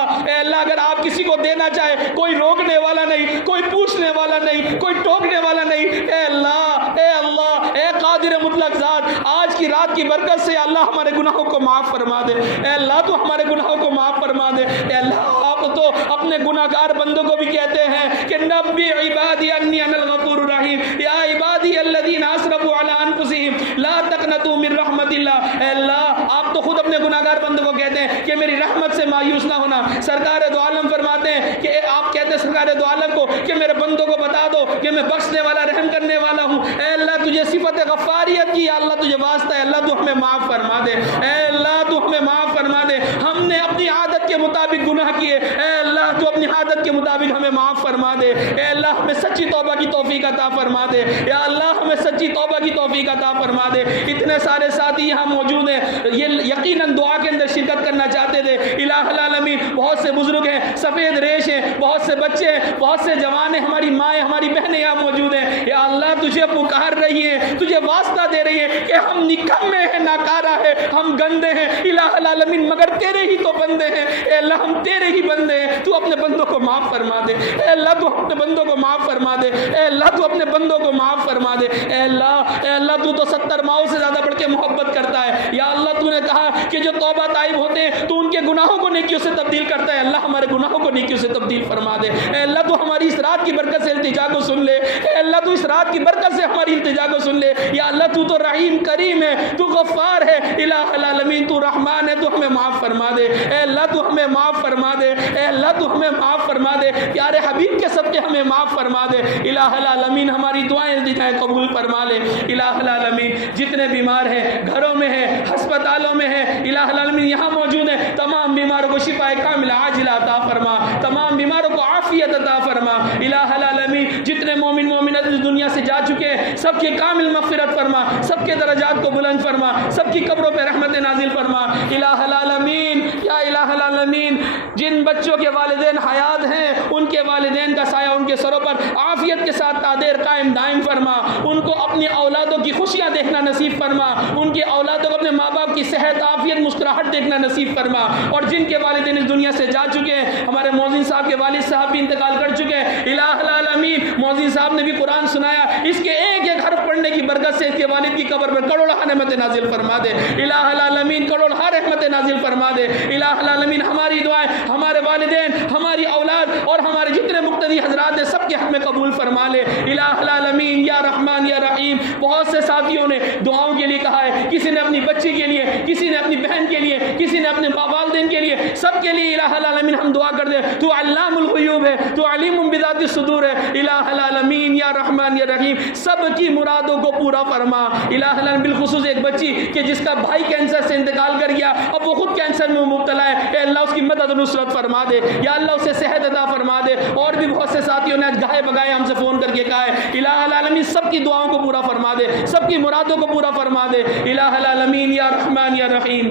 اگر آپ کسی کو دینا چاہے کوئی روکنے والا نہیں, کوئی پوچھنے والا نہیں, کوئی ٹوکنے والا نہیں. اے اللہ اے قادر مطلق ذات, آج کی رات کی برکت سے اللہ ہمارے گناہوں کو معاف فرما دے. اے اللہ تو ہمارے گناہوں کو معاف فرما دے. اے اللہ آپ تو اپنے گناہگار بندوں کو بھی کہتے ہیں کہ نبی عبادی انی انا الغفور الرحیم. یا عبادی الذین اسرفوا علی انفسہم لا تقنطوا من رحمت اللہ. اے اللہ آپ تو خود اپنے گناہگار بندوں کو کہتے ہیں کہ میری رحمت سے مایوس نہ ہونا. سرکار دو عالم فرماتے ہیں کہ آپ کہتے ہیں سرکار دو عالم کو کہ میرے بندوں کو بتا دو کہ میں بخشنے والا رحم کرنے والا ہوں. اے اللہ تجھے صفت غفاریت کی, اللہ تجھے واسطہ ہے, اللہ تو ہمیں معاف فرما دے. اے اللہ تو ہمیں معاف فرما دے. ہم نے اپنی عادت کے مطابق گناہ کیے, اے اللہ تو اپنی عادت کے مطابق ہمیں معاف فرما دے. اے اللہ ہمیں سچی توبہ کی توفیق عطا فرما دے یا اللہ، ہمیں سچی توبہ کی توفیق عطا فرما دے۔ اتنے سارے ساتھی یہاں موجود ہیں، یہ یقیناً دعا کے اندر شرکت کرنا چاہتے تھے۔ الہ العالمین بہت سے بزرگ ہیں، سفید ریش ہیں، بہت سے بچے ہیں، بہت سے جوان ہیں، ہماری مائیں ہماری بہنیں یہاں موجود ہیں۔ یا اللہ تجھے پکار رہی ہیں، تجھے واسطہ دے رہی ہے کہ ہم نکمے ہیں، ناکارہ ہے، ہم گندے ہیں الہ العالمین، مگر تیرے ہی تو بندے ہیں۔ اے اللہ ہم تیرے ہی بندے ہیں، تو اپنے بندوں کو معاف فرما دے۔ اے اللہ تو اپنے بندوں کو معاف فرما دے۔ اے اللہ تو اپنے بندوں کو معاف فرما دے۔ اے اللہ تو 70 ماؤں سے زیادہ بڑھ کے محبت کرتا ہے۔ یا اللہ تو نے کہا کہ جو توبہ تائب ہوتے ہیں تو ان کے گناہوں کو نیکیوں سے تبدیل کرتا ہے۔ اللہ ہمارے گناہوں کو نیکیوں سے تبدیل فرما دے۔ اے اللہ تو ہماری اس رات کی برکت سے التجا کو سن لے۔ اے اللہ تو اس رات کی برکت سے ہماری التجا کو سن لے۔ یا اللہ تو رحیم کریم ہے، تو غفار ہے، الہ العالمین تو رحمان ہے، تو ہمیں معاف فرما دے۔ اے اللہ تو ہمیں معاف فرما دے۔ اے اللہ تو ہمیں معاف فرما دے، پیارے حبیب کے صدقے ہمیں معاف فرما دے۔ الہ العالمین ہماری دعائیں التجائیں قبول فرما لے۔ الہ العالمین جتنے بیمار ہیں، گھروں میں ہیں، ہسپتالوں میں ہیں، الہ العالمین یہاں موجود ہیں، تمام بیماروں کو شفا کاملہ عاجلہ عطا فرما، تمام بیماروں کو عافیت عطا فرما۔ الہ العالمین جتنے مومن مومنات اس دنیا سے جا چکے ہیں، سب کی کامل مغفرت فرما، سب کے درجات کو بلند فرما، سب کی قبروں پہ رحمت نازل فرما۔ الہ العالمین یا الہ العالمین جن بچوں کے والدین حیات ہیں، ان کے والدین کا سایہ ان کے سروں پر عافیت کے ساتھ تادیر قائم دائم فرما، ان کو اپنی اولادوں کی خوشیاں دیکھنا نصیب فرما، ان کے اولادوں کو اپنے ماں باپ کی صحت عافیت مسکراہٹ دیکھنا نصیب فرما۔ اور جن کے والدین اس دنیا سے جا چکے ہیں، ہمارے مؤذن صاحب کے والد صاحب بھی انتقال کر چکے ہیں، الہ العالمین مؤذن صاحب نے بھی قرآن سنایا، اس کے ایک ایک حرف پڑھنے کی برکت سے اس کے والد کی قبر پر کروڑہ رحمت نازل فرما دے۔ الہ العالمین کروڑہ رحمت نازل فرما دے۔ الہ العالمین ہماری دعائیں ہمارے والدین، ہماری اولاد اور ہمارے جتنے مقتدی حضرات ہیں سب کے حق میں قبول فرما لے۔ الہ العالمین یا رحمان یا رحیم بہت سے ساتھیوں نے دعاؤں کے لیے کہا ہے، کسی نے اپنی بچی کے لیے، کسی نے اپنی بہن کے لیے، کسی نے اپنے والدین کے لیے، سب کے لیے الہ العالمین ہم دعا کر دیں۔ تو علام الغیوب ہے، تو علیم بذات الصدور ہے، الہ العالمین یا رحمان یا رحیم سب کی مرادوں کو پورا فرما۔ الہ العالمین بالخصوص ایک بچی کہ جس کا بھائی کینسر سے انتقال کر گیا، اب وہ خود کینسر میں مبتلا ہے، اے اللہ اس کی مدد و نصرت فرما دے، یا اللہ اسے صحت عطا فرما دے۔ اور بھی بہت سے ساتھیوں نے آج گاہے بگائے ہم سے فون کر کے کہا ہے، الہ العالمین سب کی دعاؤں کو پورا فرما دے، سب کی مرادوں کو پورا فرما دے۔ الہ العالمین یا رحمان یا رحیم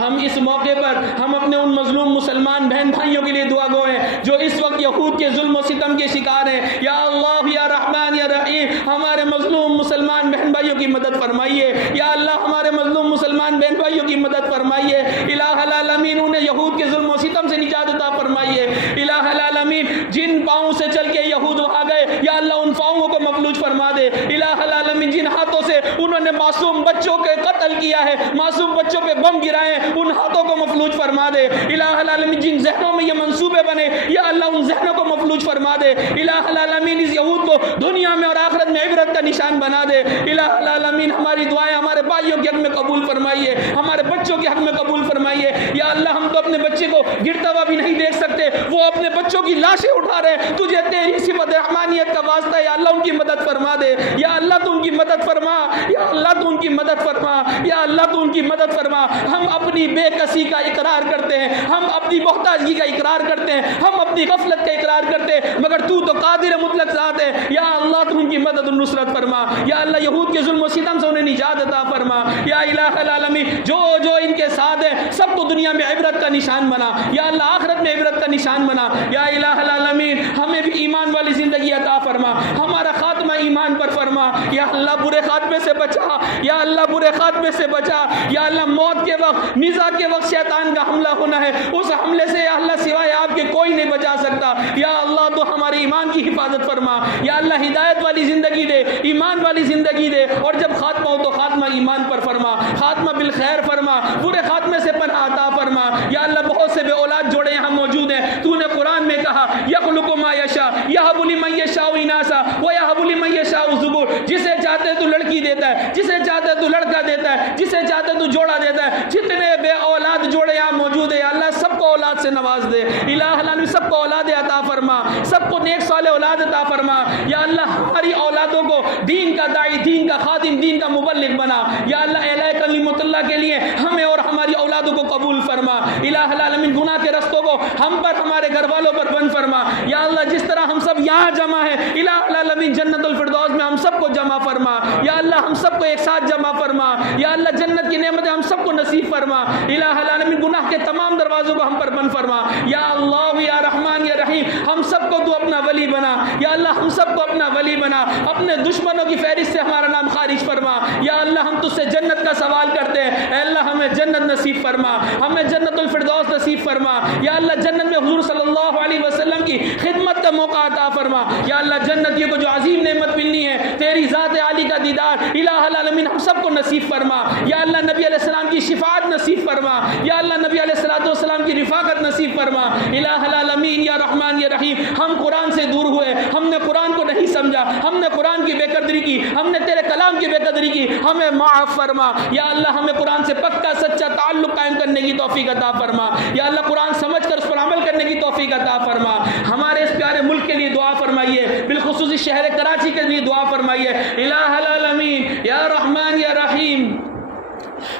ہم اس موقع پر ہم اپنے ان مظلوم مسلمان بہن بھائیوں کے لیے دعا گو ہیں جو اس وقت یہود کے ظلم و ستم کے شکار ہیں۔ یا اللہ یا رحمان یا رحیم ہمارے مظلوم مسلمان بہن بھائیوں کی مدد فرمائیے، یا اللہ ہمارے مظلوم مسلمان بہن بھائیوں کی مدد فرمائیے۔ الہ العالمین انہیں یہود کے ظلم و ستم سے نجات عطا فرمائیے۔ الہ العالمین جن پاؤں سے چل کے یہود وہاں گئے، یا اللہ ان پاؤں کو مفلوج فرما دے۔ الہ العالمین جن ہاتھوں سے انہوں نے معصوم بچوں کے قتل کیا ہے، معصوم بچوں پہ بم گرائے ہیں، ان ہاتھوں کو مفلوج فرما دے۔ الہ العالمین جن ذہنوں میں یہ منصوبے بنے، یا اللہ ان ذہنوں کو مفلوج فرما دے۔ الہ العالمین اس یہود کو دنیا میں اور آخرت میں عبرت کا نشان بنا دے۔ الہ العالمین ہماری دعائیں ہمارے بھائیوں کے حق میں قبول فرمائیے، ہمارے بچوں کے حق میں قبول فرمائیے۔ یا اللہ ہم تو اپنے بچے کو گرتا ہوا بھی نہیں دیکھ سکتے، وہ اپنے بچوں کی لاشیں اٹھا رہے ہیں، تجھے تیری صفت رحمانیت کا واسطہ ہے، یا اللہ ان کی مدد فرما دے، یا اللہ تو ان کی مدد فرما، یا اللہ تو ان کی مدد فرما، یا اللہ تو ان کی مدد فرما۔ ہم اپنی بے کسی کا اقرار کرتے ہیں، ہم اپنی محتاجگی کا اقرار کرتے ہیں، ہم اپنی غفلت کا اقرار کرتے ہیں، مگر تو قادر مطلق ذات ہے۔ یا اللہ تو ان کی مدد و نصرت فرما، یا اللہ یہود کے ظلم و ستم سے انہیں نجات عطا فرما۔ یا الہ العالمین جو ان کے ساتھ ہے سب کو دنیا میں عبرت کا نشان بنا، یا اللہ آخرت میں عبرت کا نشان بنا۔ یا الہ العالمین ہمیں بھی ایمان والی زندگی عطا فرما، ہمارا خاتمہ ایمان پر فرما۔ یا اللہ برے خاتمے سے بچا، یا اللہ برے خاتمے سے بچا۔ یا اللہ موت کے وقت، نزاع کے وقت شیطان کا حملہ ہونا ہے، اس حملے سے یا اللہ سوائے آپ کے کوئی نہیں بچا سکتا۔ یا اللہ تو ہمارے ایمان کی حفاظت فرما، یا اللہ ہدایت والی زندگی دے، ایمان والی زندگی دے، اور جب خاتمہ ہو تو خاتمہ ایمان پر فرما، خاتمہ بالخیر فرما، برے خاتمے سے پناہ عطا فرما۔ یا اللہ بہت سے بے اولاد جوڑے یہاں موجود ہیں، تو نے قرآن میں کہا یخلق ما یشاء یہب لمن یشاء اناثا ویہب لمن یشاء الذکور، جسے چاہتے تو لڑکی دیتا ہے، جسے چاہتے تو لڑکا دیتا ہے، جسے چاہتے تو جوڑا دیتا ہے۔ جتنے بے اولاد جوڑے یہاں موجود ہیں، یا اللہ سب کو اولاد سے نواز دے، الہ العالمین سب کو اولاد عطا فرما، سب کو نیک صالح اولاد عطا فرما۔ یا اللہ ہماری اولادوں کو دین کا داعی، دین کا خادم، دین کا مبلغ بنا۔ یا اللہ اعلی کلمۃ اللہ کے لیے ہمیں اور ہماری اولادوں کو قبول فرما۔ الہ العالمین گناہ کے رستوں کو ہم پر، ہمارے گھر والوں پر بند فرما۔ یا اللہ جس طرح ہم سب یہاں جمع ہیں، الہ العالمین العالمین جنت الفردوس میں ہم سب کو جمع فرما. یا اللہ ہم سب کو ایک ساتھ جمع فرما. یا اللہ جنت کی نعمتیں ہم سب کو نصیب فرما. الہ العالمین گناہ کے تمام دروازوں کو ہم پر بند فرما. یا اللہ یا رحمان یا رحیم ہم سب کو تو اپنا ولی بنا. یا اللہ ہم سب کو اپنا ولی بنا. اپنے دشمنوں کی فہرست سے ہمارا نام خارج فرما. یا اللہ ہم تجھ سے جنت کا سوال کرتے ہیں. اے اللہ ہمیں جنت نصیب فرما, ہمیں جنت الفردوس نصیب فرما. یا اللہ جنت میں حضور صلی اللہ علیہ وسلم کی خدمت کا موقع عطا فرما. یا اللہ جنتیوں کو جو عظیم نعمت ملنی ہے تیری ذات عالی کا دیدار, الہ العالمین ہم سب کو نصیب فرما. یا اللہ نبی علیہ السلام کی شفاعت نصیب فرما. یا اللہ نبی علیہ السلام کی رفاقت نصیب فرما. الہ العالمین یا رحمان یا رحیم ہم قرآن سے دور ہوئے, ہم نے قرآن کو نہیں سمجھا, ہم نے قرآن کی بے قدری کی, ہم نے تیرے کلام کی بے قدری کی, ہمیں معاف فرما. یا اللہ ہمیں قرآن سے پکا سچا تعلق قائم کرنے کی توفیق عطا فرما. یا اللہ قرآن سمجھ کر اس پر عمل کرنے کی توفیق عطا فرما. ہمارے اس پیارے ملک کے لیے دعا فرمائیے, بالخصوص شہر کراچی کے لیے دعا فرمائیے. الہ العالمین یا رحمان یا رحیم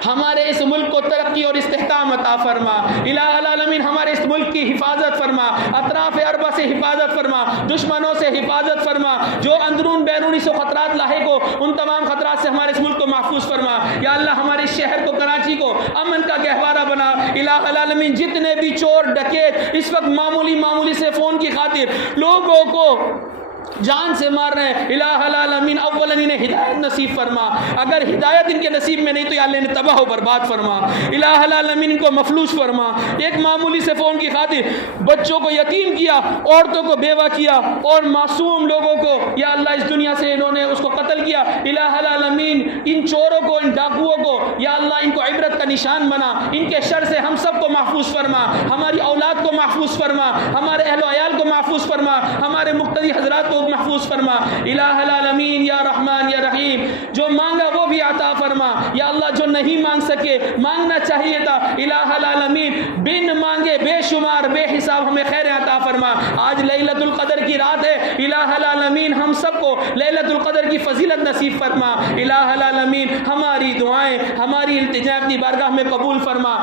ہمارے اس ملک کو ترقی اور استحکام عطا فرما. الہ العالمین ہمارے اس ملک کی حفاظت فرما, اطراف اربع سے حفاظت فرما, دشمنوں سے حفاظت فرما, جو اندرون بیرونی سے خطرات لاحق ہو ان تمام خطرات سے ہمارے اس ملک کو محفوظ فرما. یا اللہ ہمارے شہر کو, کراچی کو امن کا گہوارہ بنا. الہ العالمین جتنے بھی چور ڈکیت اس وقت معمولی سے فون کی خاطر لوگوں کو جان سے مار رہے ہیں, الہ العالمین اولا انہیں ہدایت نصیب فرما. اگر ہدایت ان کے نصیب میں نہیں تو یا اللہ انہیں تباہ و برباد فرما. الہ العالمین ان کو مفلوج فرما. ایک معمولی سے فون کی خاطر بچوں کو یتیم کیا, عورتوں کو بیوہ کیا اور معصوم لوگوں کو یا اللہ اس دنیا سے انہوں نے اس کو قتل کیا. الہ العالمین ان چوروں کو, ان ڈاکوؤں کو یا اللہ ان کو عبرت کا نشان بنا. ان کے شر سے ہم سب کو محفوظ فرما, ہماری اولاد کو محفوظ فرما, ہمارے اہل و عیال کو محفوظ فرما, ہمارے مقتدی حضرات کو محفوظ فرما. الہ العالمین یا رحمان یا رحیم جو مانگا وہ بھی عطا فرما. یا اللہ جو نہیں مانگ سکے, مانگنا چاہیے تھا, الہ العالمین بن مانگے بے شمار بے حساب ہمیں خیر عطا فرما. آج لیلۃ القدر کی رات ہے, الہ العالمین ہم سب کو لیلۃ القدر کی فضیلت نصیب فرما. الہ العالمین ہماری دعائیں, ہماری التجا اپنی بارگاہ میں قبول فرما.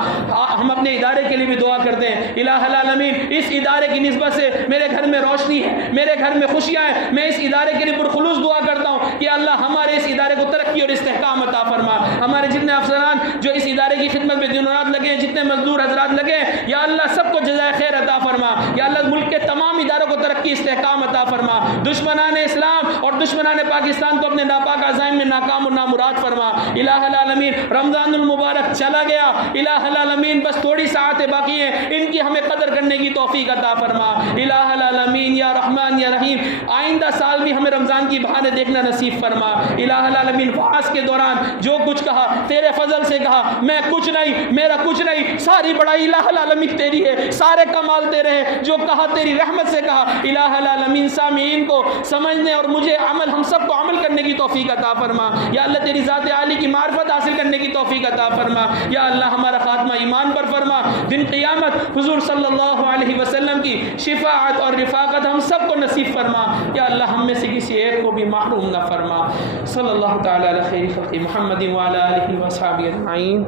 ہم اپنے ادارے کے لیے بھی دعا کرتے ہیں. الہ العالمین اس ادارے کی نسبت سے میرے گھر میں روشنی ہے, میرے گھر میں خوشیاں ہیں. میں اس ادارے کے لیے پرخلوص دعا کرتا ہوں کہ اللہ ہمارے اس ادارے کو ترقی اور استحکام عطا فرما. ہمارے جتنے افسران جو اس ادارے کی خدمت میں دن رات لگے ہیں, جتنے مزدور حضرات لگے ہیں, یا اللہ سب کو جزائے خیر عطا فرما. یا اللہ ملک کے تمام اداروں کو ترقی استحکام عطا فرما. دشمنان اسلام اور دشمنان پاکستان کو اپنے ناپاک عزائم میں ناکام اور نامراد فرما. الہ العالمین رمضان المبارک چلا گیا, الہ العالمین بس تھوڑی ساعتیں باقی ہیں, ان کی ہمیں قدر کرنے کی توفیق عطا فرما. الہ العالمین یا رحمان یا رحیم آئندہ سال بھی ہمیں رمضان کی بہاریں دیکھنا نصیب فرما. الہ العالمین وعظ کے دوران جو کچھ کہا تیرے فضل سے کہا, میں کچھ نہیں, میرا کچھ نہیں, ساری بڑائی الہ العالمین تیری ہے, سارے کمال تیرے ہیں, جو کہا تیری رحمت سے کہا. الہ العالمین سامعین کو سمجھنے اور مجھے عمل, ہم سب کو عمل کرنے کی توفیق عطا فرما. یا اللہ تیری ذات عالی کی معرفت حاصل کرنے کی توفیق عطا فرما. یا اللہ ہمارا خاتمہ ایمان پر فرما. دن قیامت حضور صلی اللہ علیہ وسلم کی شفاعت اور رفاقت ہم سب کو نصیب فرما. یا اللہ ہم میں سے کسی ایک کو بھی محروم نہ فرما. صلی اللہ تعالی علی خیر خلق محمد وعلی آلہ وصحبہ اجمعین.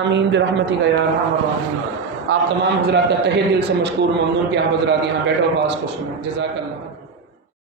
آمین برحمتک یا ارحم الراحمین. آپ تمام حضرات کا تہہ دل سے مشکور ممنون کہ آپ حضرات یہاں بیٹھو باز کو سنیں. جزاک اللہ.